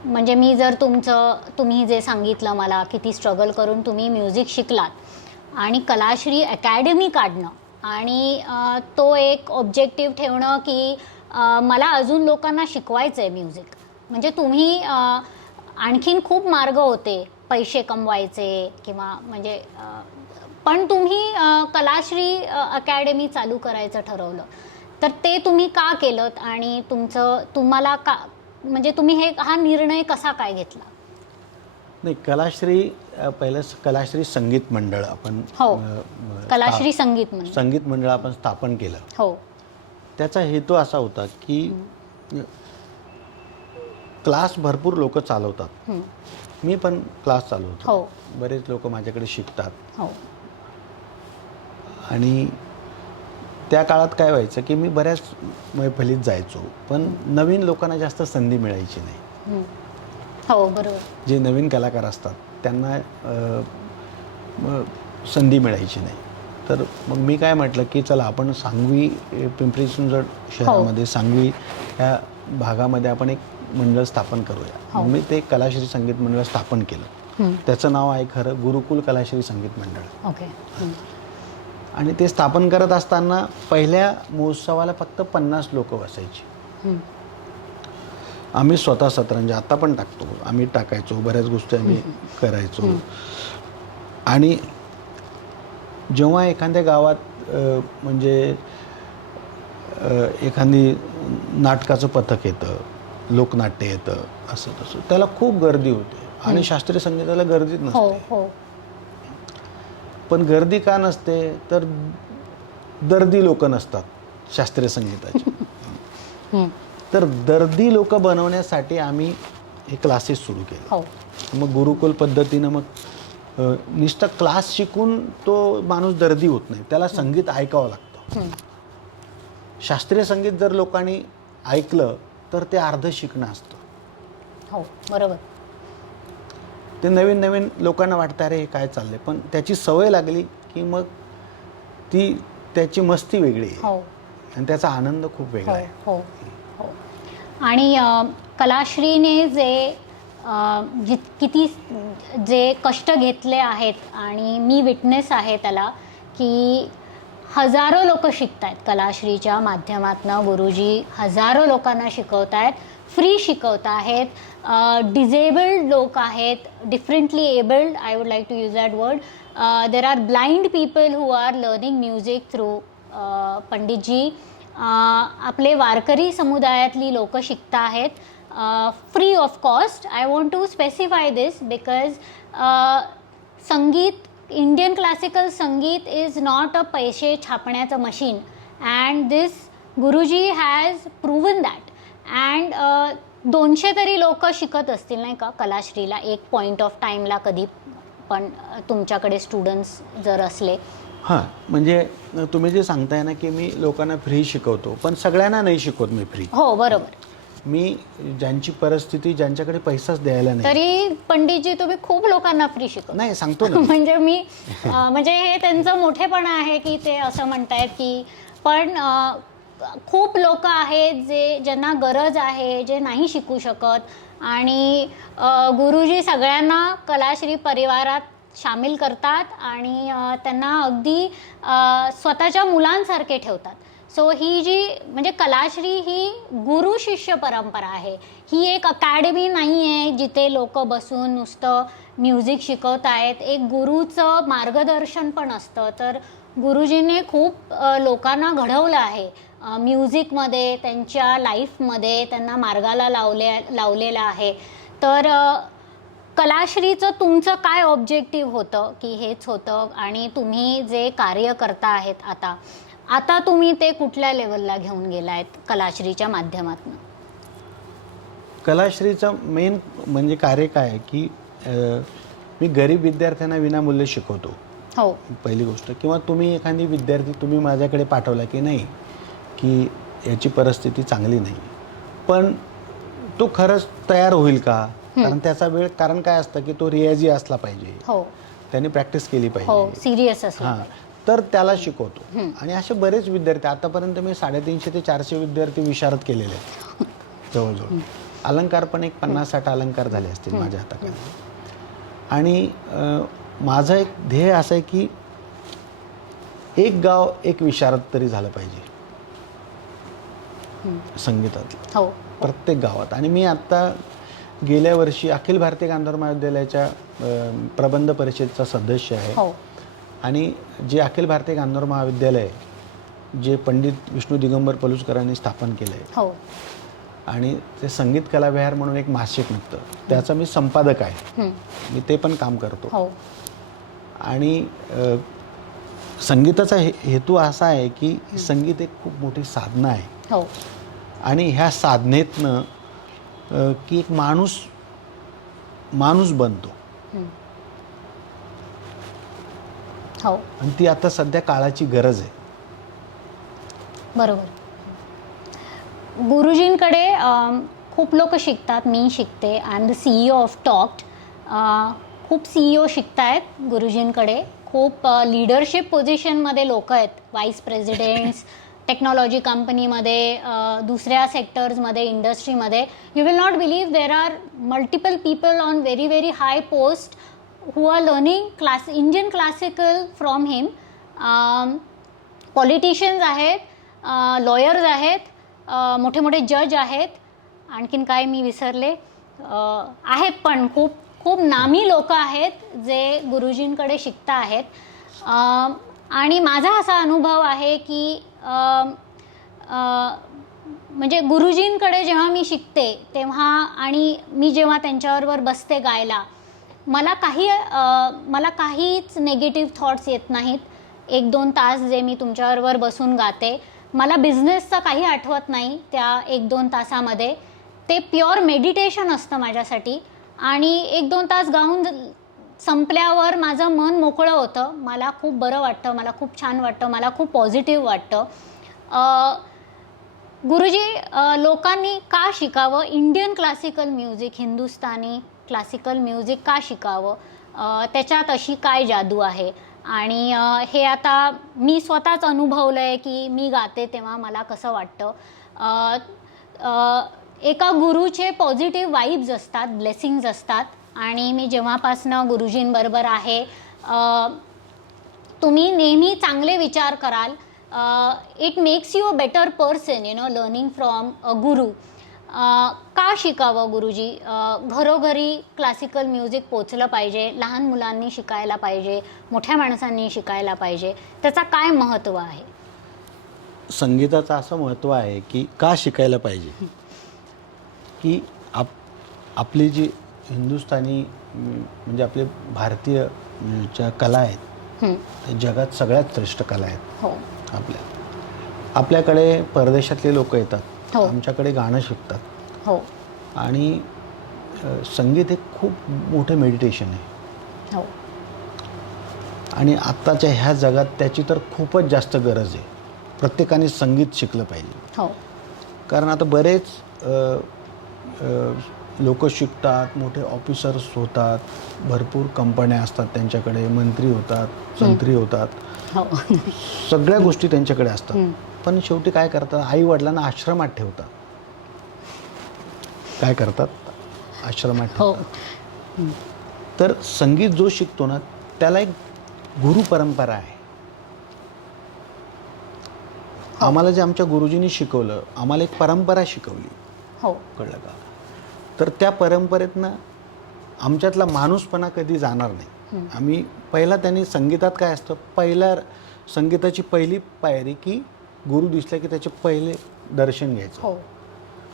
म्हणजे मी जर तुम्ही जे सांगितलं मला किती स्ट्रगल करून तुम्ही म्युझिक शिकलात आणि कलाश्री अकॅडमी काढणं आणि तो एक ऑब्जेक्टिव्ह ठेवणं की मला अजून लोकांना शिकवायचं आहे म्युझिक. म्हणजे तुम्ही आणखीन खूप मार्ग होते पैसे कमवायचे किंवा म्हणजे, पण तुम्ही कलाश्री अकॅडमी चालू करायचं ठरवलं, तर ते तुम्ही का केलं आणि तुम्हाला का, म्हणजे तुम्ही हा निर्णय कसा काय घेतला? नाही, कलाश्री पहिलं कलाश्री संगीत मंडळ आपण, हो, कलाश्री संगीत मंडळ आपण स्थापन केलं. हो. त्याचा हेतू असा होता की क्लास भरपूर लोक चालवतात, मी पण क्लास चालवतो. हो. बरेच लोक माझ्याकडे शिकतात. हो. आणि त्या काळात काय व्हायचं की मी बऱ्याच मैफलीत जायचो, पण नवीन लोकांना जास्त संधी मिळायची नाही. हो, बरोबर. जे नवीन कलाकार असतात त्यांना संधी मिळायची नाही. तर मग मी काय म्हटलं की चला आपण सांगवी, पिंपरी चिंचवड शहरामध्ये सांगवी ह्या भागामध्ये आपण एक मंडळ स्थापन करूया. मी ते कलाश्री संगीत मंडळ स्थापन केलं. त्याचं नाव आहे खरं गुरुकुल कलाश्री संगीत मंडळ. ओके. आणि ते स्थापन करत असताना पहिल्या महोत्सवाला फक्त 50 लोक बसायची. आम्ही स्वतः सतरंजी आता पण टाकतो, आम्ही टाकायचो, बऱ्याच गोष्टी आम्ही करायचो. आणि जेव्हा एखाद्या गावात म्हणजे एखादी नाटकाचं पथक येतं, लोकनाट्य येतं, असं तसं, त्याला खूप गर्दी होते. आणि शास्त्रीय संगीताला गर्दीच हो नसते. हो पण गर्दी का नसते तर दर्दी लोक नसतात शास्त्रीय संगीताची. हं. तर दर्दी लोक बनवण्यासाठी आम्ही हे क्लासेस सुरू केले. हो मग गुरुकुल पद्धतीनं मग नुसतं क्लास शिकून तो माणूस दर्दी होत नाही, त्याला संगीत ऐकावं लागतं. हं. शास्त्रीय संगीत जर लोकांनी ऐकलं तर ते अर्ध शिकणं असतं. हो बरोबर. ते नवीन नवीन लोकांना वाटतं अरे हे काय चाललंय, पण त्याची सवय लागली की मग ती त्याची मस्ती वेगळी आहे हो आणि त्याचा आनंद खूप वेगळा हो आहे. हो हो. आणि कलाश्रीने किती जे कष्ट घेतले आहेत आणि मी विटनेस आहे त्याला, की हजारो लोक शिकत आहेत कलाश्रीच्या माध्यमातून. गुरुजी हजारो लोकांना शिकवत आहेत, फ्री शिकवत आहेत. डिजेबल्ड लोक आहेत, differently abled, I would like to use that word. There are blind people who are learning music through Panditji. आपले वारकरी समुदायातली लोक शिकत आहेत free of cost. I want to specify this because संगीत, इंडियन क्लासिकल संगीत इज नॉट अ पैसे छापण्याचं मशीन, अँड दिस गुरुजी हॅज प्रूव्हन दॅट. अँड 200 तरी लोक शिकत असतील नाही का कलाश्रीला एक पॉईंट ऑफ टाईमला, कधी पण तुमच्याकडे स्टुडंट्स जर असले. हां, म्हणजे तुम्ही जे सांगताय ना की मी लोकांना फ्री शिकवतो, पण सगळ्यांना नाही शिकवत मी फ्री. हो बरोबर. मी ज्यांची परिस्थिती, ज्यांच्याकडे पैसाच द्यायला नाही, तरी पंडितजी तुम्ही खूप लोकांना फ्री शिकवता. नाही सांगतो ना. म्हणजे मी म्हणजे हे त्यांचं मोठेपणा आहे की ते असं म्हणतायत की, पण खूप लोक आहेत ज्यांना गरज आहे, जे नाही शिकू शकत. आणि गुरुजी सगळ्यांना कलाश्री परिवारात सामील करतात आणि त्यांना अगदी स्वतःच्या मुलांसारखे ठेवतात. सो ही जी म्हणजे कलाश्री ही गुरु शिष्य परंपरा आहे. ही एक अकॅडमी नाही आहे जिथे लोक बसून नुसतं म्युझिक शिकवत आहेत. एक गुरुचं मार्गदर्शन पण असतं. तर गुरुजीने खूप लोकांना घडवलं आहे म्युझिकमध्ये, त्यांच्या लाईफमध्ये त्यांना मार्गाला लावलेलं आहे. तर कलाश्रीचं तुमचं काय ऑब्जेक्टिव्ह होतं की हेच होतं, आणि तुम्ही जे कार्य करता आहेत आता तुम्ही ते कुठल्या लेवलला घेऊन गेला आहेत कलाश्रीच्या माध्यमातून? कलाश्रीचं मेन म्हणजे कार्य काय आहे की मी गरीब विद्यार्थ्यांना विनामूल्य शिकवतो. हो पहिली गोष्ट. किंवा तुम्ही एखादी विद्यार्थी तुम्ही माझ्याकडे पाठवला की नाही की याची परिस्थिती चांगली नाही, पण तो खरंच तयार होईल का? कारण त्याचा वेळ, कारण काय असतं की तो रियाजी असला पाहिजे, हो त्याने प्रॅक्टिस केली हो पाहिजे. सिरियस असं. हां, तर त्याला शिकवतो. आणि असे बरेच विद्यार्थी, आतापर्यंत मी 350 ते 400 विद्यार्थी विशारद केलेले आहेत जवळजवळ. अलंकार पण एक 50-60 अलंकार झाले असतील माझ्या हाताखाली. आणि माझं एक ध्येय असं आहे की एक गाव एक विशारद तरी झालं पाहिजे संगीतातलं, हो प्रत्येक गावात. आणि मी आत्ता गेल्या वर्षी अखिल भारतीय गांधर्व महाविद्यालयाच्या प्रबंध परिषदेचा सदस्य आहे. हो आणि जे अखिल भारतीय गांधर्व महाविद्यालय जे पंडित विष्णू दिगंबर पलुसकरांनी स्थापन केलं आहे, हो आणि ते संगीत कला विहार म्हणून एक मासिक निघतं, त्याचा मी संपादक आहे. मी ते पण काम करतो. हो आणि संगीताचा हेतू असा आहे की संगीत एक खूप मोठी साधना आहे. हो आणि ह्या साधनेतनं की एक माणूस बनतो. हो आणि ती आता सध्या काळाची गरज आहे. बरोबर. गुरुजींकडे खूप लोक शिकतात, मी शिकते. I am the CEO of talked. खूप CEO शिकत आहेत गुरुजींकडे. खूप लीडरशिप पोझिशनमध्ये लोक आहेत, व्हाईस प्रेसिडेंट्स, टेक्नॉलॉजी कंपनीमध्ये, दुसऱ्या सेक्टर्समध्ये, इंडस्ट्रीमध्ये. You will not believe there are multiple people on very very high post who are learning Indian classical from him. Politicians आहेत, लॉयर्स आहेत, मोठे मोठे जज आहेत, आणखीन काय मी विसरले आहेत, पण खूप खूप नामी लोक आहेत जे गुरुजींकडे शिकता आहेत. आणि माझा असा अनुभव आहे की म्हणजे गुरुजींकडे जेव्हा मी शिकते तेव्हा आणि मी जेव्हा त्यांच्याबरोबर बसते गायला, मला काहीच नेगेटिव्ह थॉट्स येत नाहीत. 1-2 तास जे मी तुमच्याबरोबर बसून गाते, मला बिझनेसचं काही आठवत नाही त्या 1-2 तासामध्ये. ते प्युअर मेडिटेशन असतं माझ्यासाठी. आणि 1-2 तास गाऊन संपल्यावर माझं मन मोकळं होतं. मला खूप बरं वाटतं, मला खूप छान वाटतं, मला खूप पॉझिटिव्ह वाटतं. गुरुजी, लोकांनी का शिकावं Indian classical music, Hindustani classical music का शिकावं? त्याच्यात अशी काय जादू आहे? आणि हे आता मी स्वतःच अनुभवलं आहे की मी गाते तेव्हा मला कसं वाटतं. एका गुरुचे पॉझिटिव्ह वाईब्स असतात, ब्लेसिंग्ज असतात. आणि मी जेव्हापासनं गुरुजींबरोबर आहे, तुम्ही नेहमी चांगले विचार कराल. It makes you a better person, learning from a गुरु. का शिकावं गुरुजी? घरोघरी क्लासिकल म्युझिक पोचलं पाहिजे, लहान मुलांनी शिकायला पाहिजे, मोठ्या माणसांनी शिकायला पाहिजे. त्याचा काय महत्त्व आहे? संगीताचं असं महत्त्व आहे की का शिकायला पाहिजे, की आपली जी हिंदुस्थानी म्हणजे आपले भारतीय ज्या कला आहेत, त्या जगात सगळ्यात श्रेष्ठ कला आहेत. हो. आपल्याकडे परदेशातले लोक येतात, हो. आमच्याकडे गाणं शिकतात. हो. आणि संगीत हे खूप मोठं मेडिटेशन आहे. हो. आणि आत्ताच्या ह्या जगात त्याची तर खूपच जास्त गरज आहे. प्रत्येकाने संगीत शिकलं पाहिजे. हो. कारण आता बरेच लोक शिकतात, मोठे ऑफिसर्स होतात, भरपूर कंपन्या असतात त्यांच्याकडे, मंत्री होतात, संत्री होतात, हो. सगळ्या गोष्टी त्यांच्याकडे असतात. पण शेवटी काय करतात? आई वडिलांना आश्रमात ठेवतात. काय करतात? आश्रमात ठेवतात. तर संगीत जो शिकतो ना, त्याला एक गुरु परंपरा आहे. आम्हाला जे आमच्या गुरुजींनी शिकवलं, आम्हाला एक परंपरा शिकवली. हो. कळलं का? तर त्या परंपरेतनं आमच्यातला माणूसपणा कधी जाणार नाही. आम्ही पहिला त्यांनी संगीतात काय असतं, संगीताची पहिली पायरी की गुरु दिसला की त्याचे पहिले दर्शन घ्यायचं. हो.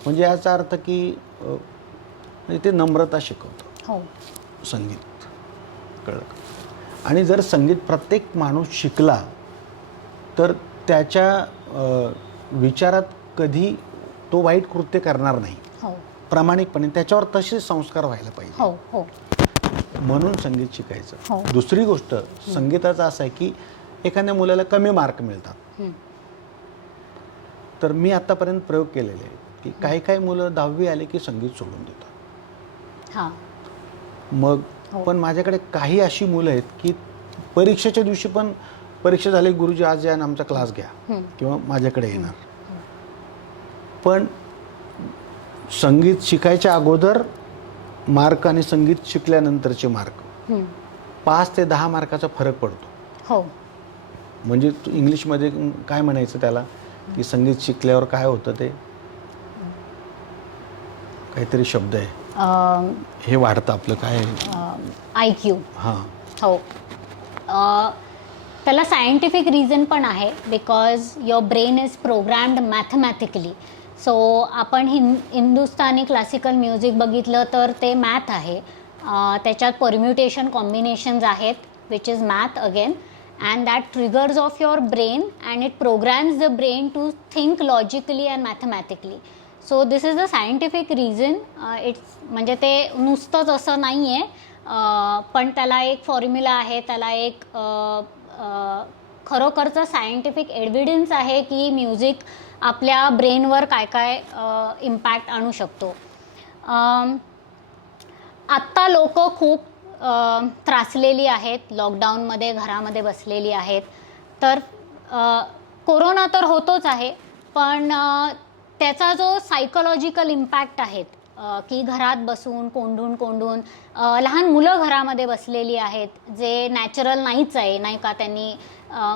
म्हणजे याचा अर्थ की म्हणजे ते नम्रता शिकवतं. हो. संगीत. कळलं का? आणि जर संगीत प्रत्येक माणूस शिकला तर त्याच्या विचारात कधी तो वाईट कृत्य करणार नाही. हो. प्रामाणिकपणे त्याच्यावर तसे संस्कार व्हायला पाहिजे. हो. हो. म्हणून संगीत शिकायचं. हो. दुसरी गोष्ट संगीताचं असं आहे की एखाद्या मुलाला कमी मार्क मिळतात. तर मी आतापर्यंत प्रयोग केलेले आहे की काही मुलं 10वी आले की संगीत सोडून देतात. हां. मग पण माझ्याकडे काही अशी मुलं आहेत की परीक्षेच्या दिवशी पण, परीक्षा झाली गुरुजी आज या आणि आमचा क्लास घ्या किंवा माझ्याकडे येणार. पण संगीत शिकायच्या अगोदर मार्क आणि संगीत शिकल्यानंतरचे मार्क 5 ते 10 मार्काचा फरक पडतो. हो. म्हणजे इंग्लिशमध्ये काय म्हणायचं त्याला, की संगीत शिकल्यावर काय होतं, ते काहीतरी शब्द आहे, हे वाढतं आपलं काय IQ. हां. हो. त्याला सायंटिफिक रिझन पण आहे, because your brain is programmed mathematically. So आपण हिंदुस्थानी क्लासिकल म्युझिक बघितलं तर ते मॅथ आहे. त्याच्यात परम्युटेशन कॉम्बिनेशन्स आहेत, which is math again, and that triggers off your brain and it programs the brain to think logically and mathematically. So this is the scientific reason. It's म्हणजे ते नुसतंच असं नाही आहे, पण त्याला एक फॉर्म्युला आहे, त्याला एक खरोखरचं सायंटिफिक एव्हिडन्स आहे की म्युझिक आपल्या ब्रेनवर काय काय इम्पॅक्ट आणू शकतो. आत्ता लोक खूप त्रासलेली आहेत, लॉकडाऊनमध्ये घरामध्ये बसलेली आहेत. तर कोरोना तर होतोच आहे, पण त्याचा जो सायकोलॉजिकल इम्पॅक्ट आहे की घरात बसून कोंडून लहान मुलं घरामध्ये बसलेली आहेत, जे नॅचरल नाहीच आहे, नाही का. त्यांनी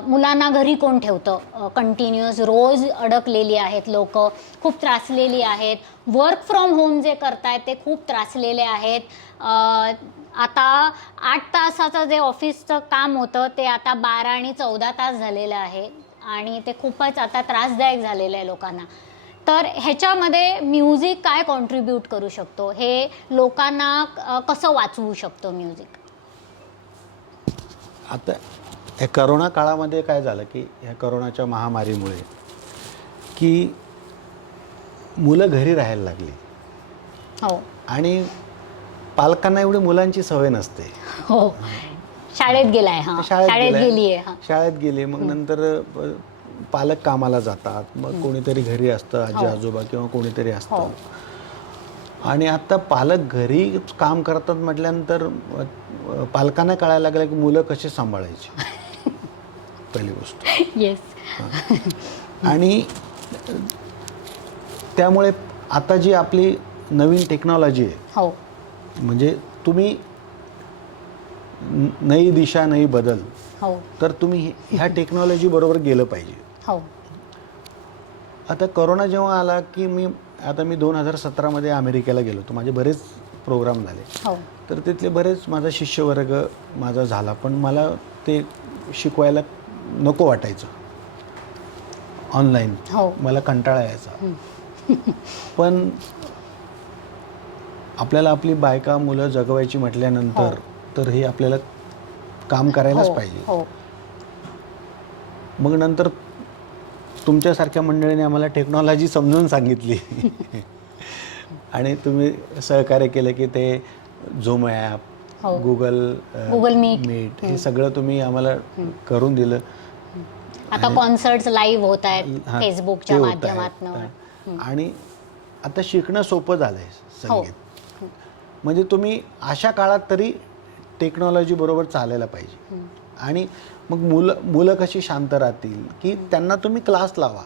मुलांना घरी कोण ठेवतं, कंटिन्युअस रोज अडकलेली आहेत लोक, खूप त्रासलेली आहेत. वर्क फ्रॉम होम जे करतायत ते खूप त्रासलेले आहेत. आता 8 तासाचं जे ऑफिसचं काम होतं ते आता 12 आणि 14 तास झालेलं आहे आणि ते खूपच आता त्रासदायक झालेलं आहे लोकांना. तर तर ह्याच्यामध्ये म्युझिक काय कॉन्ट्रीब्यूट करू शकतो, हे लोकांना कसं वाचवू शकतो म्युझिक? आता ह्या करोना काळामध्ये काय झालं की ह्या करोनाच्या महामारीमुळे की मुलं घरी राहायला लागली हो आणि पालकांना एवढी मुलांची सवय नसते. हो, शाळेत गेलाय, हा शाळेत गेलीये, हा शाळेत गेली, मग नंतर पालक कामाला जातात, मग कोणीतरी घरी असतं, आजी आजोबा किंवा कोणीतरी असतं. आणि आता पालक घरी काम करतात म्हटल्यानंतर पालकांना कळायला लागलं की मुलं कशी सांभाळायची पहिली गोष्ट. येस. आणि त्यामुळे आता जी आपली नवीन टेक्नॉलॉजी आहे, हो म्हणजे तुम्ही नई दिशा नई बदल, हो तर तुम्ही ह्या टेक्नॉलॉजी बरोबर गेलं पाहिजे. हो आता करोना जेव्हा आला की मी 2017मध्ये अमेरिकेला गेलो होतो, माझे बरेच प्रोग्राम झाले. हो तर तिथले बरेच माझा शिष्यवर्ग माझा झाला, पण मला ते शिकवायला नको वाटायचं ऑनलाईन. हो मला कंटाळा यायचा. पण आपल्याला आपली बायका मुलं जगवायची म्हटल्यानंतर तर हे आपल्याला काम करायलाच पाहिजे. हो मग नंतर तुमच्यासारख्या मंडळीने आम्हाला टेक्नॉलॉजी समजून सांगितली आणि तुम्ही सहकार्य केलं की ते झूम ॲप, गुगल मीट हे सगळं तुम्ही आम्हाला करून दिलं. आता कॉन्सर्ट्स लाईव्ह होत आहेत फेसबुकच्या ते होत आहेत. माध्यमातून. आणि आता शिकणं सोपं झालंय संगीत. म्हणजे तुम्ही अशा काळात तरी टेक्नॉलॉजी बरोबर चालायला पाहिजे. आणि मग मुलं कशी शांत राहतील की त्यांना तुम्ही क्लास लावा,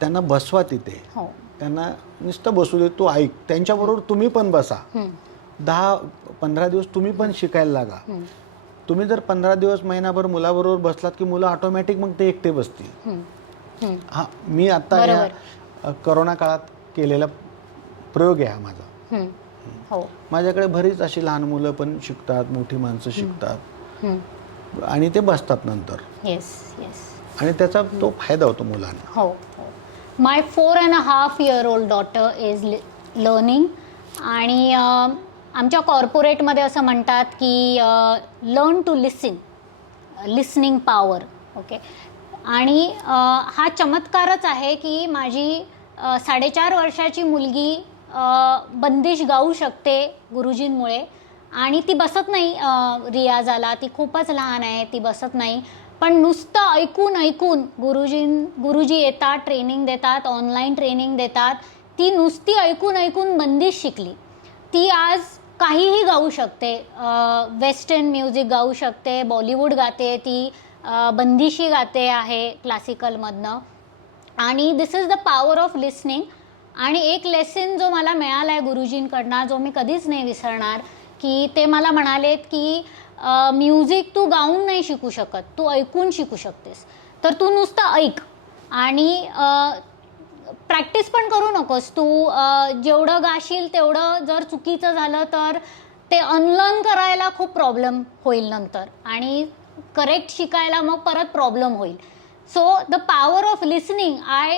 त्यांना बसवा तिथे, त्यांना नुसतं बसू दे, तू ऐक, त्यांच्याबरोबर तुम्ही पण बसा. 10-15 दिवस तुम्ही पण शिकायला लागा. तुम्ही जर 15 दिवस महिनाभर मुलाबरोबर बसलात की मुलं ऑटोमॅटिक मग ते एकटे बसतील. हा मी आता या करोना काळात केलेला प्रयोग आहे हा माझा. माझ्याकडे बरीच अशी लहान मुलं पण शिकतात, मोठी माणसं शिकतात आणि ते बसतात नंतर. Yes yes. आणि त्याचा तो फायदा होतो मुलांना. हो. My 4.5-year-old daughter is learning. आणि आमच्या कॉर्पोरेटमध्ये असं म्हणतात की learn to listening power. Okay. आणि हा चमत्कारच आहे की माझी 4.5 वर्षाची मुलगी बंदिश गाऊ शकते गुरुजींमुळे. आणि ती बसत नाही रियाजाला, ती खूपच लहान आहे, ती बसत नाही. पण नुसतं ऐकून गुरुजी येतात, ट्रेनिंग देतात, ऑनलाईन ट्रेनिंग देतात. ती नुसती ऐकून बंदिश शिकली. ती आज काहीही गाऊ शकते, वेस्टर्न म्युझिक गाऊ शकते, बॉलिवूड गाते, ती बंदिशी गाते आहे क्लासिकलमधनं. आणि this is the power of listening. आणि एक लेसन जो मला मिळाला आहे गुरुजींकडनं, जो मी कधीच नाही विसरणार, की ते मला म्हणालेत की म्युझिक तू गाऊन नाही शिकू शकत, तू ऐकून शिकू शकतेस. तर तू नुसतं ऐक आणि प्रॅक्टिस पण करू नकोस. तू जेवढं गाशील तेवढं जर चुकीचं झालं तर ते अनलर्न करायला खूप प्रॉब्लेम होईल नंतर, आणि करेक्ट शिकायला मग परत प्रॉब्लेम होईल. So the power of listening I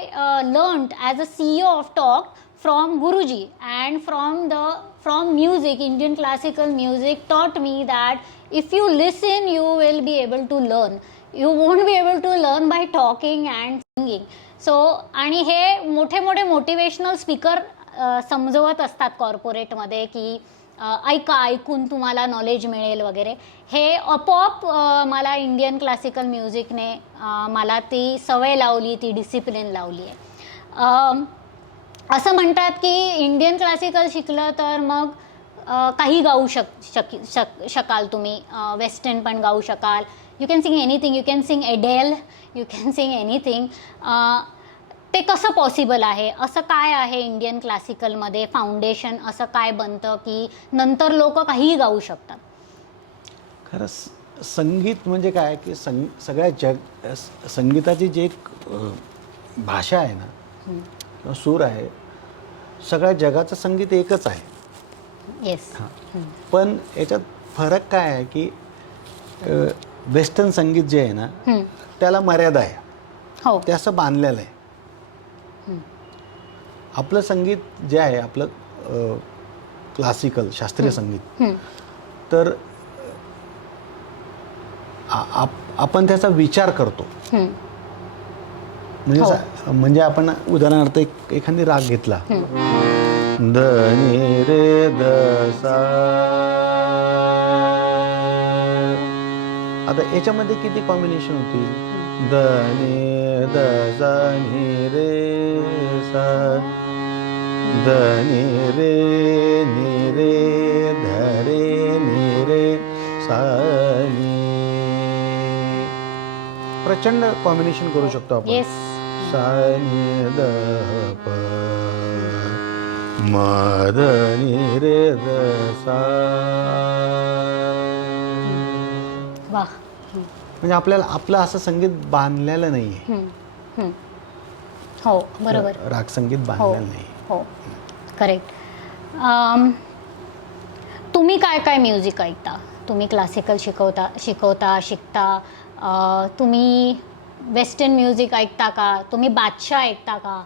learned as a CEO of Talk from Guruji, and from music, Indian classical music taught me that if you listen you will be able to learn. You won't be able to learn by talking and singing. So आणि हे मोठे मोटिवेशनल स्पीकर समजवत असतात कॉर्पोरेटमध्ये की ऐकून तुम्हाला नॉलेज मिळेल वगैरे. हे आपोआप मला इंडियन क्लासिकल म्युझिकने मला ती सवय लावली, ती डिसिप्लिन लावली आहे. असं म्हणतात की इंडियन क्लासिकल शिकलं तर मग काही गाऊ शकाल तुम्ही, वेस्टर्न पण गाऊ शकाल, you can sing anything, you can sing एडेल, you can sing anything. ते कसं पॉसिबल आहे? असं काय आहे इंडियन क्लासिकलमध्ये फाउंडेशन, असं काय बनतं की नंतर लोक काहीही गाऊ शकतात? खरंच संगीत म्हणजे काय की सगळ्या संगीताची जी एक भाषा आहे ना किंवा सूर आहे, सगळ्या जगाचं संगीत एकच आहे. येस. पण याच्यात फरक काय आहे की वेस्टर्न संगीत जे आहे ना त्याला मर्यादा आहे. हो. ते असं बांधलेलं आहे. आपलं संगीत जे आहे आपलं क्लासिकल शास्त्रीय संगीत, तर आपण त्याचा विचार करतो. म्हणजे आपण उदाहरणार्थ एखादी राग घेतला, द नि रे द सा, आता याच्यामध्ये किती कॉम्बिनेशन होतील, द नि द सा नि रे सा, द नि रे ध रे नि रे सा नि, प्रचंड कॉम्बिनेशन करू शकतो आपण. येस. सा नि द प म द नि रे द सा. वाह. म्हणजे आपल्याला आपलं असं संगीत बांधलेलं नाहीये. हो बरोबर. राग संगीत बांधलेलं नाही. हो करेक्ट. तुम्ही काय काय म्युझिक ऐकता? तुम्ही क्लासिकल शिकता, तुम्ही वेस्टर्न म्युझिक ऐकता का? तुम्ही बादशाह ऐकता का?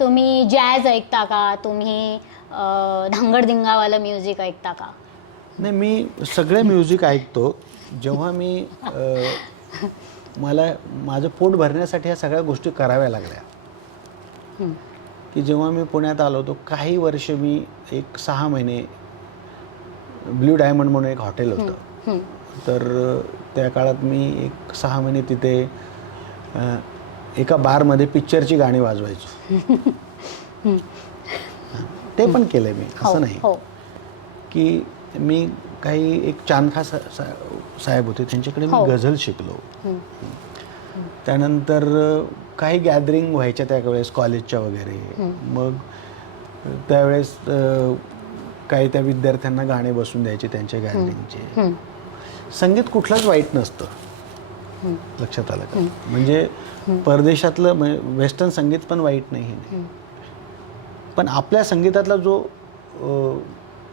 तुम्ही जॅझ ऐकता का? तुम्ही धांगडधिंगावालं म्युझिक ऐकता का? नाही, मी सगळे म्युझिक ऐकतो. जेव्हा मी मला माझं पोट भरण्यासाठी ह्या सगळ्या गोष्टी कराव्या लागल्या, की जेव्हा मी पुण्यात आलो होतो काही वर्ष, मी एक 6 महिने ब्ल्यू डायमंड म्हणून एक हॉटेल होतं, तर त्या काळात मी एक 6 महिने तिथे एका बारमध्ये पिक्चरची गाणी वाजवायचो. ते पण केलं मी, असं नाही. की मी काही एक चांदखा साहेब होते, त्यांच्याकडे मी गझल शिकलो. त्यानंतर काही गॅदरिंग व्हायच्या त्यावेळेस कॉलेजच्या वगैरे, मग त्यावेळेस काही त्या विद्यार्थ्यांना गाणे बसून द्यायचे त्यांच्या गॅदरिंगचे. संगीत कुठलंच वाईट नसतं, लक्षात आलं का? म्हणजे परदेशातलं वेस्टर्न संगीत पण वाईट नाही, पण आपल्या संगीतातला जो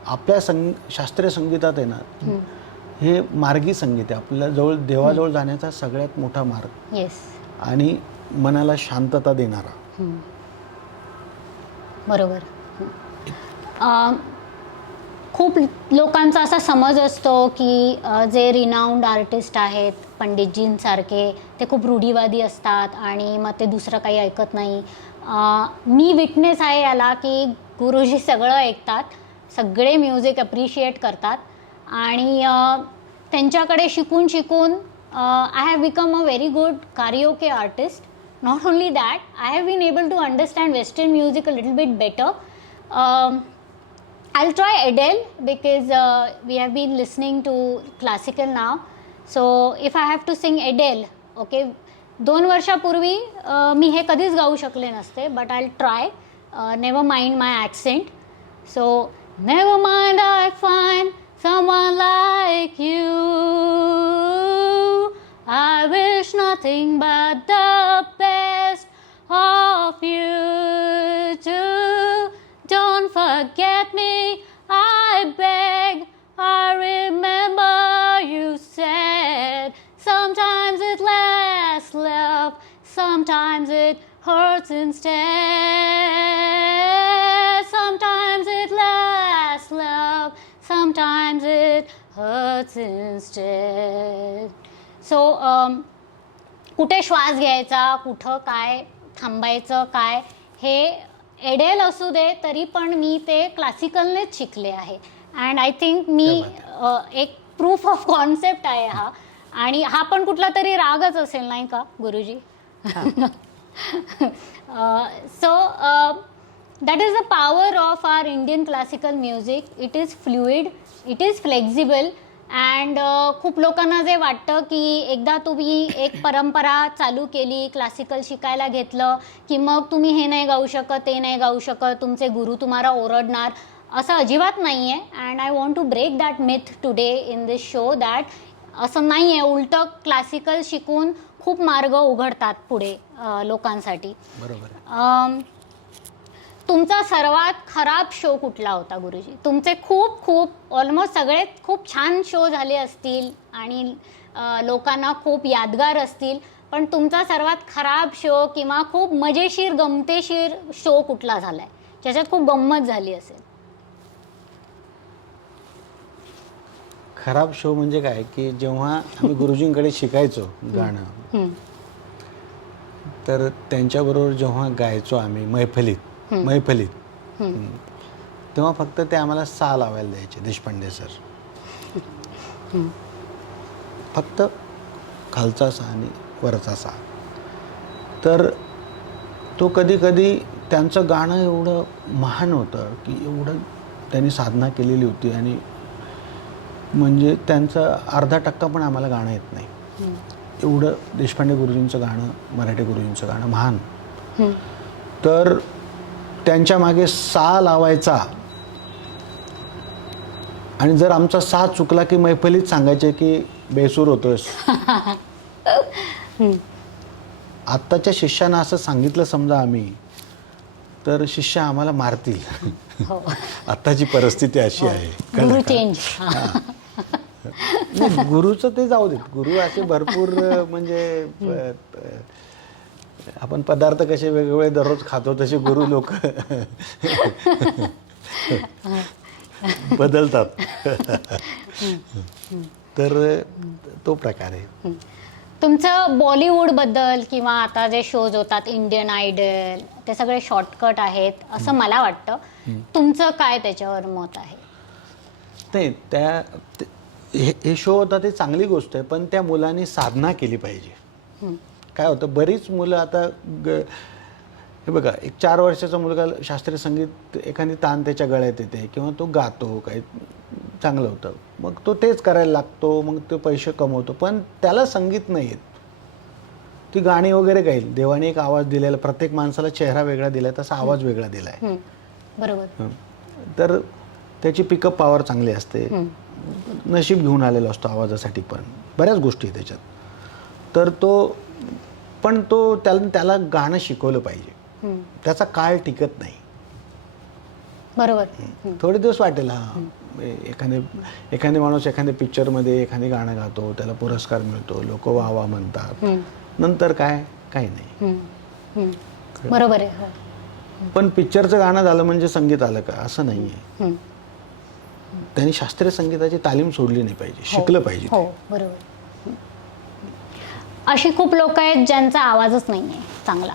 आपल्या शास्त्रीय संगीतात आहे ना, हे मार्गी संगीत आहे. आपल्या जवळ देवाजवळ जाण्याचा सगळ्यात मोठा मार्ग. आणि मनाला शांतता देणारा. बरोबर. खूप लोकांचा असा समज असतो की जे रिनाऊंड आर्टिस्ट आहेत, पंडितजींसारखे, ते खूप रूढीवादी असतात आणि मग ते दुसरं काही ऐकत नाही. मी विटनेस आहे याला, की गुरुजी सगळं ऐकतात, सगळे म्युझिक अप्रिशिएट करतात, आणि त्यांच्याकडे शिकून I have become a very good karaoke artist. Not only that, I have been able to understand Western music a little bit better. I'll try Adele because we have been listening to classical now. So if I have to sing Adele, okay, 2 वर्षापूर्वी मी हे कधीच गाऊ शकले नसते, but I'll try. Never mind my accent. So never mind, I find someone like you. I wish nothing but the best of you too. Don't forget me, I beg. I remember you said sometimes it lasts love, sometimes it hurts instead. Sometimes it lasts love, sometimes it hurts instead. So कुठे श्वास घ्यायचा, कुठं काय थांबायचं, काय हे एडेल असू दे तरी पण मी ते क्लासिकलनेच शिकले आहे. अँड आय थिंक मी एक प्रूफ ऑफ कॉन्सेप्ट आहे हा. आणि हा पण कुठला तरी रागच असेल, नाही का गुरुजी? So that is the power of our Indian classical music. It is fluid, it is flexible. And खूप लोकांना जे वाटतं की एकदा तुम्ही एक परंपरा चालू केली, क्लासिकल शिकायला घेतलं की मग तुम्ही हे नाही गाऊ शकत, ते नाही गाऊ शकत, तुमचे गुरु तुम्हाला ओरडणार, असं अजिबात नाही आहे. And I want to break that myth today in this show that असं नाही आहे. उलटं क्लासिकल शिकून खूप मार्ग उघडतात पुढे लोकांसाठी. बरोबर. तुमचा सर्वात खराब शो कुठला होता गुरुजी? तुमचे खूप ऑलमोस्ट सगळे खूप छान शो झाले असतील आणि लोकांना खूप यादगार असतील, पण तुमचा सर्वात खराब शो किंवा खूप मजेशीर गमतेशीर शो कुठला झालाय ज्याच्यात खूप गंमत झाली असेल? खराब शो म्हणजे काय की जेव्हा आम्ही गुरुजींकडे शिकायचो गाणं, हम्म, तर त्यांच्याबरोबर जेव्हा गायचो आम्ही मैफलीत तेव्हा फक्त ते आम्हाला सा लावायला द्यायचे, देशपांडे सर. फक्त खालचा सा आणि वरचा सा. तर तो कधी कधी त्यांचं गाणं एवढं महान होतं की एवढं त्यांनी साधना केलेली होती आणि म्हणजे त्यांचं अर्धा टक्का पण आम्हाला गाणं येत नाही. एवढं देशपांडे गुरुजींचं गाणं, मराठी गुरुजींचं गाणं महान. तर त्यांच्या मागे सा लावायचा आणि जर आमचा सा चुकला की मैफलीत सांगायचे की बेसूर होतोस. आत्ताच्या शिष्यांना असं सांगितलं समजा आम्ही, तर शिष्य आम्हाला मारतील. हो. आत्ताची परिस्थिती अशी आहे. कळलं गुरु का? चेंज. नाही, गुरुचं ते जाऊ देत. गुरु असे भरपूर म्हणजे आपण पदार्थ कसे वेगवेगळे दररोज खातो तसे गुरु लोक बदलतात. तर तो प्रकार आहे. तुमचं बॉलिवूडबद्दल किंवा आता जे शोज होतात इंडियन आयडल ते सगळे शॉर्टकट आहेत असं मला वाटतं. तुमचं काय त्याच्यावर मत आहे? नाही, हे शो होता ते चांगली गोष्ट आहे, पण त्या मुलांनी साधना केली पाहिजे. काय होतं, बरीच मुलं आता हे बघा, एक 4 वर्षाचा मुलगा शास्त्रीय संगीत एखादी तान त्याच्या गळ्यात येते किंवा तो गातो, काही चांगलं होतं, मग तो तेच करायला लागतो, मग तो पैसे कमवतो, पण त्याला संगीत नाही येत. ती गाणी वगैरे गाईल. देवाने एक आवाज दिलेला, प्रत्येक माणसाला चेहरा वेगळा दिलाय, तसा आवाज वेगळा दिलाय. बरोबर. तर त्याची पिकअप पॉवर चांगली असते. नशीब घेऊन आलेला असतो आवाजासाठी, पण बऱ्याच गोष्टी आहेत त्याच्यात. तर त्याला गाणं शिकवलं पाहिजे. त्याचा काळ टिकत नाही. बरोबर. थोडे दिवस वाटेल, हा एखादे माणूस एखाद्या पिक्चरमध्ये एखादे गाणं गातो, त्याला पुरस्कार मिळतो, लोक वा वा म्हणतात, नंतर काही नाही. बरोबर आहे. पण पिक्चरचं गाणं झालं म्हणजे संगीत आलं का, असं नाही आहे. त्यांनी शास्त्रीय संगीताची तालीम सोडली नाही पाहिजे, शिकलं पाहिजे. हो, बरोबर. अशी खूप लोक आहेत ज्यांचा आवाजच नाही आहे चांगला,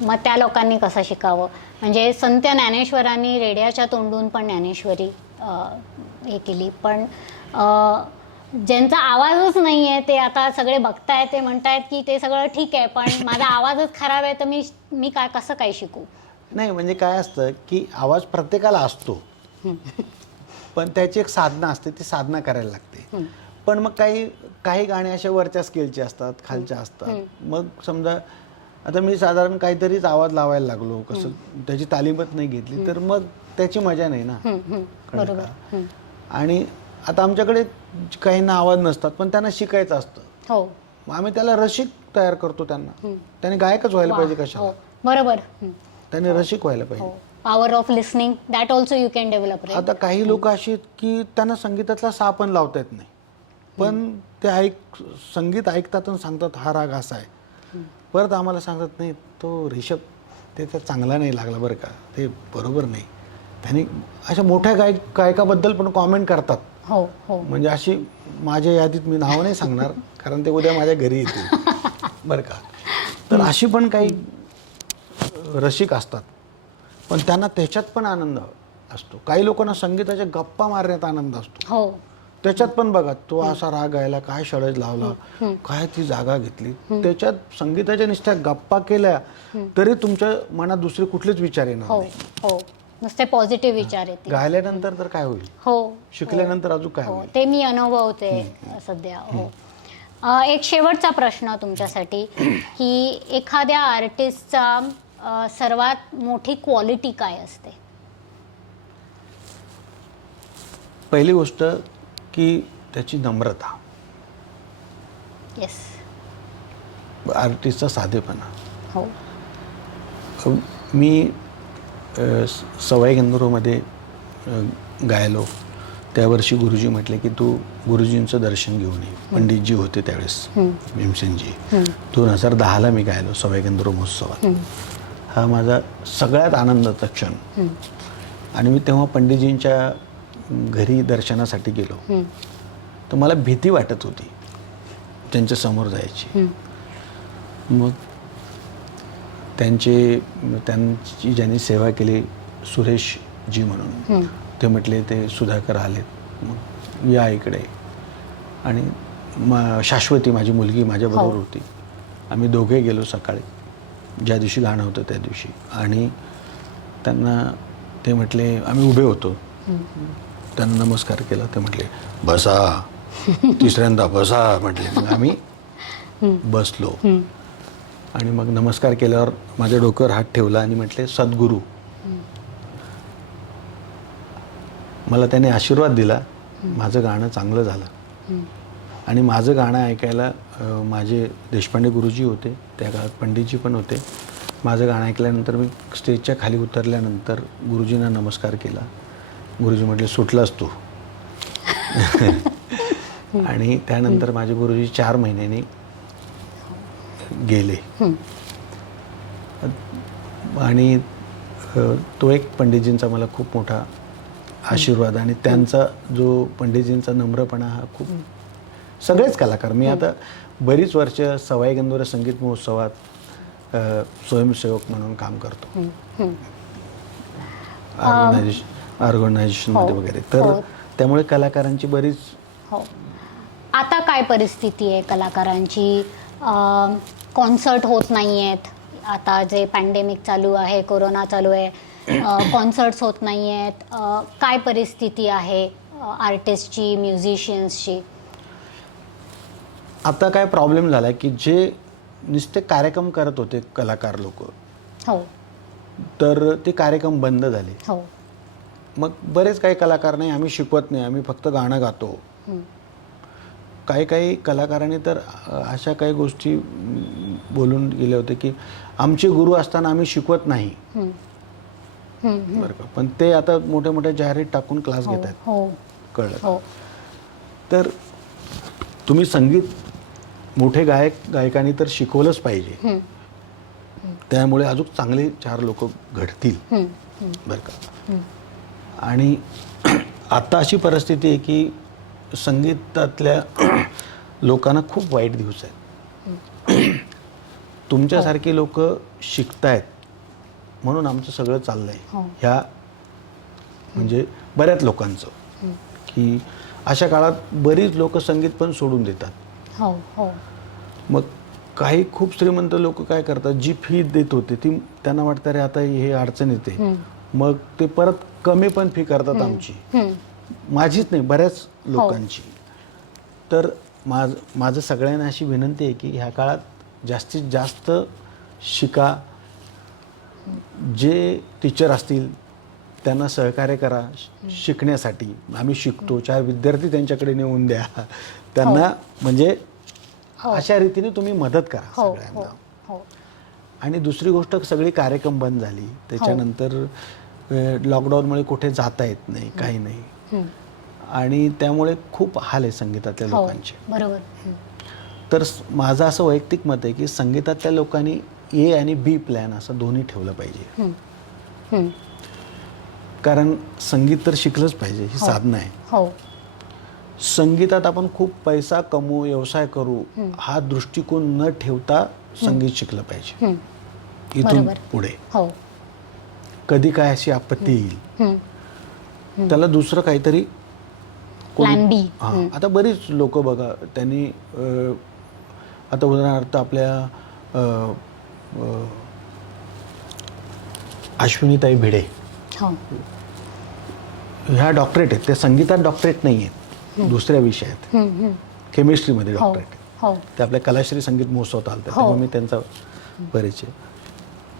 मग त्या लोकांनी कसं शिकावं? म्हणजे संत ज्ञानेश्वरांनी रेड्याच्या तोंडून पण ज्ञानेश्वरी हे केली, पण ज्यांचा आवाजच नाही आहे ते आता सगळे बघतायत, ते म्हणतायत की ते सगळं ठीक आहे, पण माझा आवाजच खराब आहे, तर मी कसं काय शिकू? नाही, म्हणजे काय असतं की आवाज प्रत्येकाला असतो, पण त्याची एक साधना असते, ती साधना करायला लागते. पण मग काही गाणे अशा वरच्या स्केलचे असतात, खालच्या असतात. मग समजा आता मी साधारण काहीतरीच आवाज लावायला लागलो, कसं त्याची तालीमच नाही घेतली, तर मग त्याची मजा नाही ना. बरोबर. आणि आता आमच्याकडे काहींना आवाज नसतात, पण त्यांना शिकायचं असतं. हो, मग आम्ही त्याला रसिक तयार करतो. त्याने गायकच व्हायला पाहिजे कशाला. बरोबर. त्याने रसिक व्हायला पाहिजे. Power of listening, that also you can develop. आता काही लोक अशी आहेत की त्यांना संगीतातला सा पण लावता येत नाही, पण ते संगीत ऐकतात आणि सांगतात हा राग असा आहे. परत आम्हाला सांगतात नाही, तो रिषभ त्याचा चांगला नाही लागला बरं का, ते बरोबर नाही. त्यांनी अशा मोठ्या गायकाबद्दल पण कॉमेंट करतात. हो हो. म्हणजे अशी माझ्या यादीत मी नाव नाही सांगणार, कारण ते उद्या माझ्या घरी येतील बरं का. तर अशी पण काही रसिक असतात, पण त्यांना त्याच्यात पण आनंद असतो. काही लोकांना संगीताच्या गप्पा मारण्यात आनंद असतो. हो, त्याच्यात पण बघा, तो असा राग गायला, काय षडज लावला, काय ती जागा घेतली, त्याच्यात संगीताच्या नुसत्या गप्पा केल्या तरी तुमच्या मनात दुसरे कुठलेच विचार येणार हो नाही. हो, नुसते पॉझिटिव्ह विचार येतील. गायल्यानंतर तर काय होईल, हो, शिकल्यानंतर अजून काय हो, होईल. ते मी अनुभवते सध्या. हो. एक शेवटचा प्रश्न तुमच्यासाठी, की एखाद्या आर्टिस्टचा सर्वात मोठी क्वालिटी काय असते? पहिली गोष्ट की त्याची नम्रता. येस. आर्टिस्टचा साधेपणा. हो. मी सवाई गंधर्वमध्ये गायलो, त्या वर्षी गुरुजी म्हटले की तू गुरुजींचं दर्शन घेऊन ये. पंडितजी होते त्यावेळेस, भीमसेनजी. 2010ला मी गायलो सवाई गंधर्व महोत्सवात. हा माझा सगळ्यात आनंदाचा क्षण. आणि मी तेव्हा पंडितजींच्या घरी दर्शनासाठी गेलो, तर मला भीती वाटत होती त्यांच्या समोर जायची. मग त्यांची ज्यांनी सेवा केली सुरेशजी म्हणून, ते म्हटले ते सुधाकर आलेत, मग या इकडे. आणि शाश्वती माझी मुलगी माझ्याबरोबर होती. आम्ही दोघे गेलो सकाळी, ज्या दिवशी गाणं होतं त्या दिवशी. आणि त्यांना ते म्हटले, आम्ही उभे होतो, त्यांना नमस्कार केला. ते म्हटले बसा, तिसऱ्यांदा बसा म्हटले. मग आम्ही बसलो. आणि मग नमस्कार केल्यावर माझ्या डोक्यावर हात ठेवला आणि म्हटले सद्गुरू. मला त्याने आशीर्वाद दिला, माझं गाणं चांगलं झालं. आणि माझं गाणं ऐकायला माझे देशपांडे गुरुजी होते, त्या काळात पंडितजी पण होते. माझं गाणं ऐकल्यानंतर मी स्टेजच्या खाली उतरल्यानंतर गुरुजींना नमस्कार केला. गुरुजी म्हटले सुटलास तू. आणि त्यानंतर माझे गुरुजी 4 महिन्यांनी गेले. आणि तो एक पंडितजींचा मला खूप मोठा आशीर्वाद. आणि त्यांचा जो पंडितजींचा नम्रपणा हा खूप, सगळेच कलाकार, मी आता बरीच वर्ष सवाई गंधर्व संगीत महोत्सवात स्वयंसेवक म्हणून काम करतो, ऑर्गनायझेशनमध्ये वगैरे. तर त्यामुळे कलाकारांची बरीच. आता काय परिस्थिती आहे कलाकारांची? कॉन्सर्ट होत नाही आहेत, आता जे पॅन्डेमिक चालू आहे, कोरोना चालू आहे, कॉन्सर्ट्स होत नाही आहेत. काय परिस्थिती आहे आर्टिस्टची, म्युझिशियन्सची? आता काय प्रॉब्लेम झाला की जे नुसते कार्यक्रम करत होते कलाकार लोक, तर ते कार्यक्रम बंद झाले. मग बरेच काही कलाकार नाही, आम्ही शिकवत नाही, आम्ही फक्त गाणं गातो. काही कलाकारांनी तर अशा काही गोष्टी बोलून गेले होते की आमचे गुरु असताना आम्ही शिकवत नाही, बरं का. पण ते आता मोठ्या मोठ्या जाहिरात टाकून क्लास घेत आहेत, कळलं. तर तुम्ही संगीत, मोठे गायकांनी तर शिकवलंच पाहिजे, त्यामुळे अजून चांगले 4 लोक घडतील, बरं का. आणि आता अशी परिस्थिती आहे की संगीतातल्या लोकांना खूप वाईट दिवस आहेत. तुमच्यासारखी लोक शिकतायत म्हणून आमचं सगळं चाललंय. ह्या म्हणजे बऱ्याच लोकांचं, की अशा काळात बरीच लोक संगीत पण सोडून देतात. मग काही खूप श्रीमंत लोक काय करतात, जी फी देत होते ती त्यांना वाटतं रे आता हे अडचण येते, मग ते परत कमी पण फी करतात आमची, माझीच नाही बऱ्याच लोकांची. तर माझं सगळ्यांना अशी विनंती आहे की ह्या काळात जास्तीत जास्त शिका. जे टीचर असतील त्यांना सहकार्य करा शिकण्यासाठी. आम्ही शिकतो, 4 विद्यार्थी त्यांच्याकडे नेऊन द्या त्यांना, म्हणजे अशा रीतीने तुम्ही मदत करा सगळ्यांना. आणि दुसरी गोष्ट, सगळी कार्यक्रम बंद झाली त्याच्यानंतर, लॉकडाऊनमुळे कुठे जाता येत नाही, काही नाही. आणि त्यामुळे खूप हाल आहे संगीतातल्या लोकांचे, बरोबर. तर माझं असं वैयक्तिक मत आहे की संगीतातल्या लोकांनी ए आणि बी प्लॅन असं दोन्ही ठेवलं पाहिजे. कारण संगीत तर शिकलंच पाहिजे, ही साधना आहे. संगीतात आपण खूप पैसा कमवू, व्यवसाय करू, हा दृष्टिकोन न ठेवता संगीत शिकलं पाहिजे. इथून पुढे कधी काय अशी आपत्ती येईल, त्याला दुसरं काहीतरी प्लॅन बी. आता बरीच लोक बघा, त्यांनी आता उदाहरणार्थ आपल्या अश्विनीताई भिडे ह्या डॉक्टरेट आहेत, त्या संगीतात डॉक्टरेट नाही आहेत, दुसऱ्या विषयात, केमिस्ट्रीमध्ये डॉक्टरेट. ते आपल्या कलाश्री संगीत महोत्सवात आलं, तेव्हा मी त्यांचा परिचय.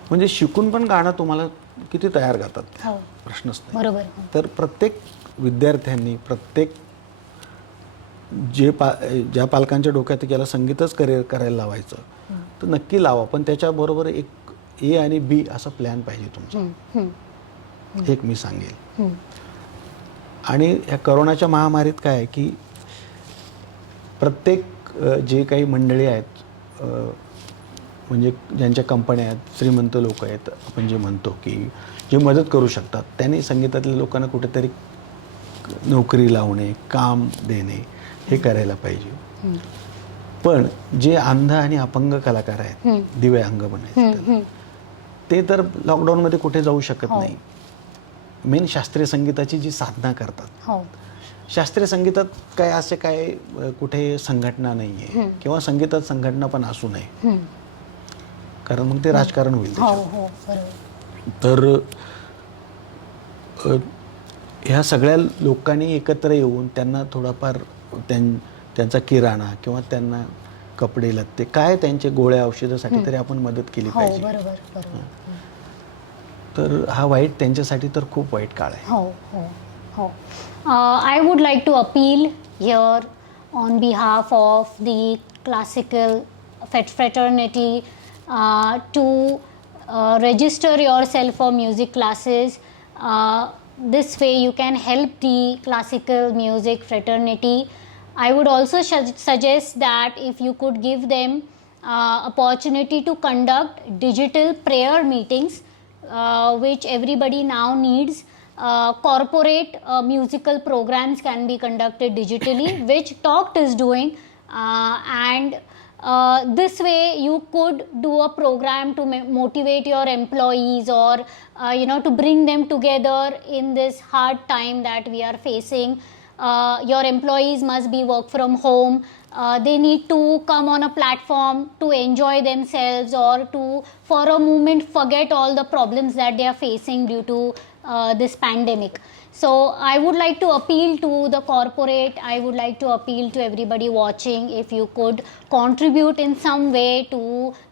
म्हणजे शिकून पण गाणं तुम्हाला किती तयार करतात, प्रश्नच नाही. तर प्रत्येक विद्यार्थ्यांनी, प्रत्येक ज्या पालकांच्या डोक्यात याला संगीतच करिअर करायला लावायचं, तर नक्की लावा. पण त्याच्याबरोबर एक ए आणि बी असा प्लॅन पाहिजे तुमचा, एक मी सांगेल. आणि ह्या करोनाच्या महामारीत काय आहे की प्रत्येक जे काही मंडळी आहेत म्हणजे ज्यांच्या कंपन्या आहेत, श्रीमंत लोक आहेत, आपण जे म्हणतो की जे मदत करू शकतात, त्यांनी संगीतातल्या लोकांना कुठेतरी नोकरी लावणे, काम देणे हे करायला पाहिजे. पण जे अंध आणि अपंग कलाकार आहेत, दिव्यांग म्हणायचे ते तर लॉकडाऊनमध्ये कुठे जाऊ शकत नाही. मेन शास्त्रीय संगीताची जी साधना करतात, शास्त्रीय संगीतात काय असे काय कुठे संघटना नाही आहे किंवा संगीतात संघटना पण असू नये, कारण मग ते राजकारण होईल. तर ह्या सगळ्या लोकांनी एकत्र येऊन त्यांना थोडाफार त्यांचा किराणा किंवा त्यांना कपडे लत्ते काय त्यांचे गोळ्या औषधासाठी तरी आपण मदत केली पाहिजे. तर हा वाईट त्यांच्यासाठी तर खूप वाईट काळ आहे. I would like to appeal here on behalf of the classical fraternity to register yourself for music classes. This way you can help the classical music fraternity. I would also suggest that if you could give them opportunity to conduct digital prayer meetings, which everybody now needs. Corporate musical programs can be conducted digitally, which Talked is doing, and this way you could do a program to motivate your employees or to bring them together in this hard time that we are facing. Your employees must be work from home. They need to come on a platform to enjoy themselves or to for a moment forget all the problems that they are facing due to this pandemic. So I would like to appeal to the corporate, I would like to appeal to everybody watching, if you could contribute in some way to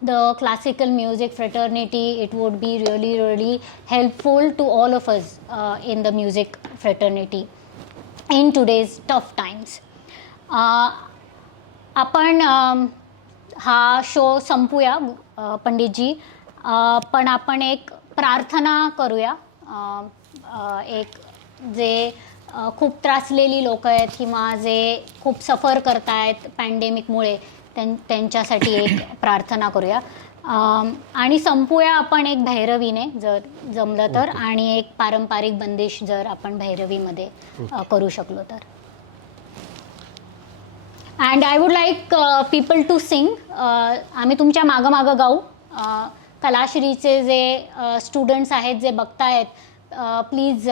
the classical music fraternity, it would be really, really helpful to all of us in the music fraternity in today's tough times. आपण हा शो संपूया पंडितजी, पण आपण एक प्रार्थना करूया. एक जे खूप त्रासलेली लोक आहेत किंवा जे खूप सफर करतायत पॅन्डेमिकमुळे त्यांच्यासाठी एक प्रार्थना करूया आणि संपूया आपण एक भैरवीने जर जमलं तर, आणि एक पारंपरिक बंदिश जर आपण भैरवीमध्ये करू शकलो तर. And I would like people to sing. आम्ही तुमच्या मागं गाऊ. कलाश्रीचे जे स्टुडंट्स आहेत जे बघतायत, please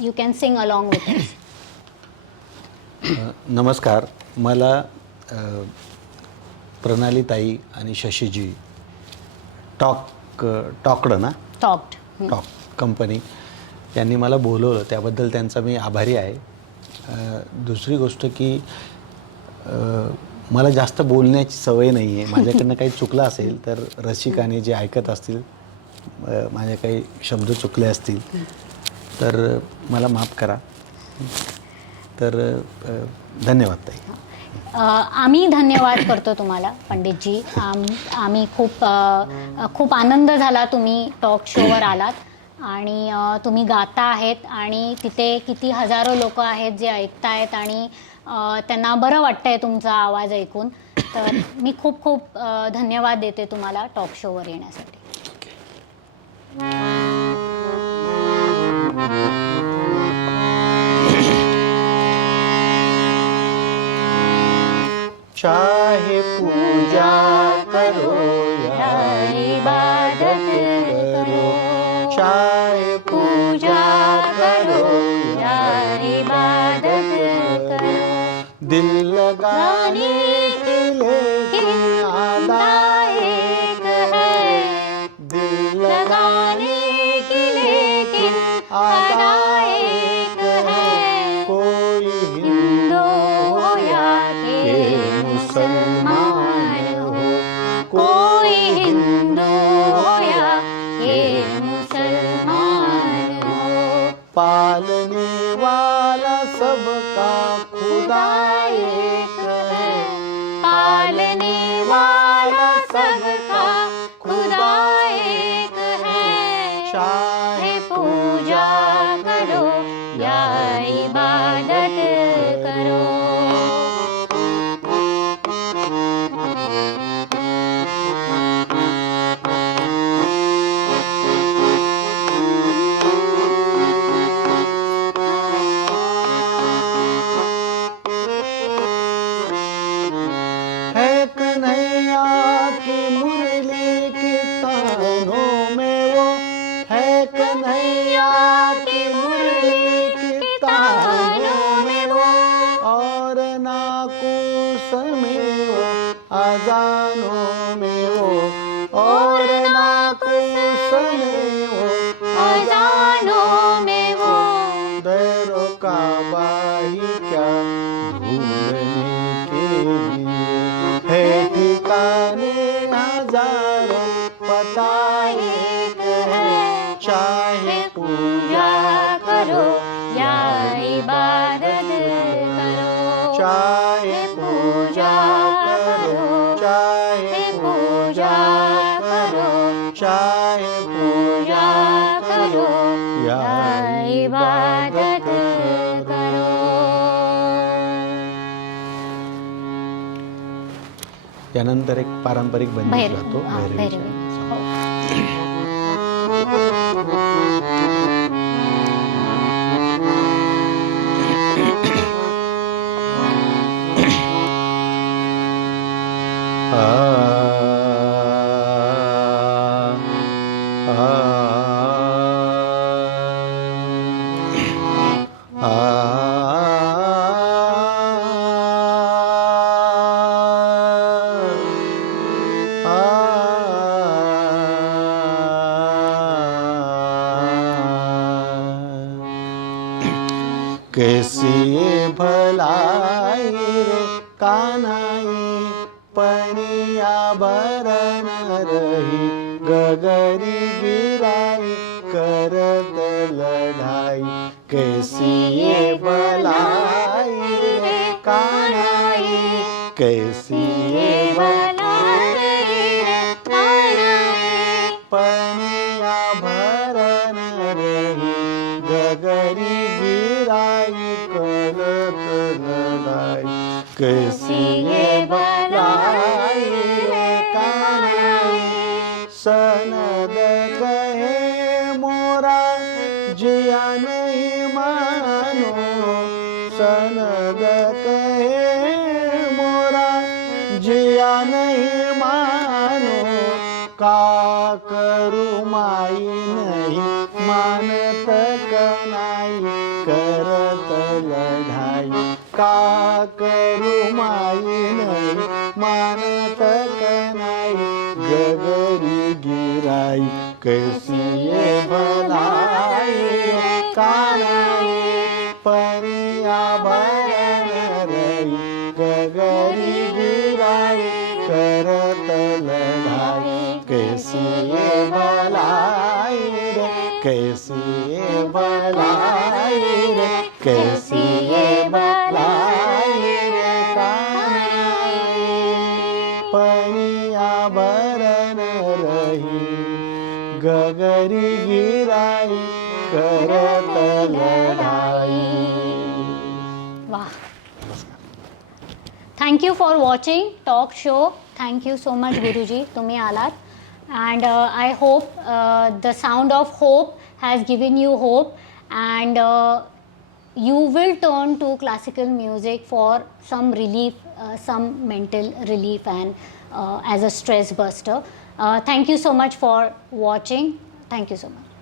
you can sing along with us. नमस्कार. मला प्रणाली ताई आणि शशीजी टॉक्ड कंपनी यांनी मला बोलवलं, त्याबद्दल त्यांचा मी आभारी आहे. दुसरी गोष्ट की मला जास्त बोलण्याची सवय नाही आहे. माझ्याकडनं काही चुकलं असेल तर रसिकाने जे ऐकत असतील, माझे काही शब्द चुकले असतील तर मला माफ करा. तर धन्यवाद ताई. आम्ही धन्यवाद करतो तुम्हाला पंडितजी. आम्ही खूप आनंद झाला तुम्ही टॉक शोवर आलात आणि तुम्ही गाता आहेत आणि तिथे किती हजारो लोक आहेत जे ऐकतायत आणि त्यांना बरं वाटतंय तुमचा आवाज ऐकून. तर मी खूप धन्यवाद देते तुम्हाला टॉक शोवर येण्यासाठी. चाहे पूजा करो या इबादत करो, चाहे पूजा करो या इबादत करो, दिल लगाने के लिए आधा एक है, दिल लगाने के लिए आधा एक है. कोई हिंदू हो या के मुसलमान हो, कोई हिंदू हो या के मुसलमान चाहे पूजा करो या इबादत करो, चाहे पूजा करो, चाहे पूजा करो, चाहे पूजा करो या इबादत करो. त्यानंतर एक पारंपरिक बंदिश भैरवी. गातो हां, भैरवीचा. भैरवी. हो. कैसी भलाई रे कान्हाई पनिया भरन रही, गगरी गिराई करत लढाई. कैसी भलाई रे कान्हाई, कैसी भलाई रे कान्हाई पनिया भरन रही, गगरी गिराई करत लढाई. कैसी भलाई रे कान्हाई सनद कहे मोरा जिया नहीं मानो, सनद कहे मोरा जिया नहीं मानो, का करू माई नहीं मानत कनाई करत लढाई, का करू माई नहीं मानत कनाई गगरी गिराई. कैसी भलाई रे कान्हाई पनिया भरन रही, गगरी गिराई करत लढाई. कैसी भलाई रे, कैसी भलाई रे, कैसी भलाई रे कान्हाई पनिया भरन रही, गगरी गिराई करत लढाई. Wow. Thank you for watching talk show. Thank you so much Guruji, तुम्ही आलात. And I hope the sound of hope has given you hope, and you will turn to classical music for some relief, some mental relief, and as a stress buster. Thank you so much for watching. Thank you so much.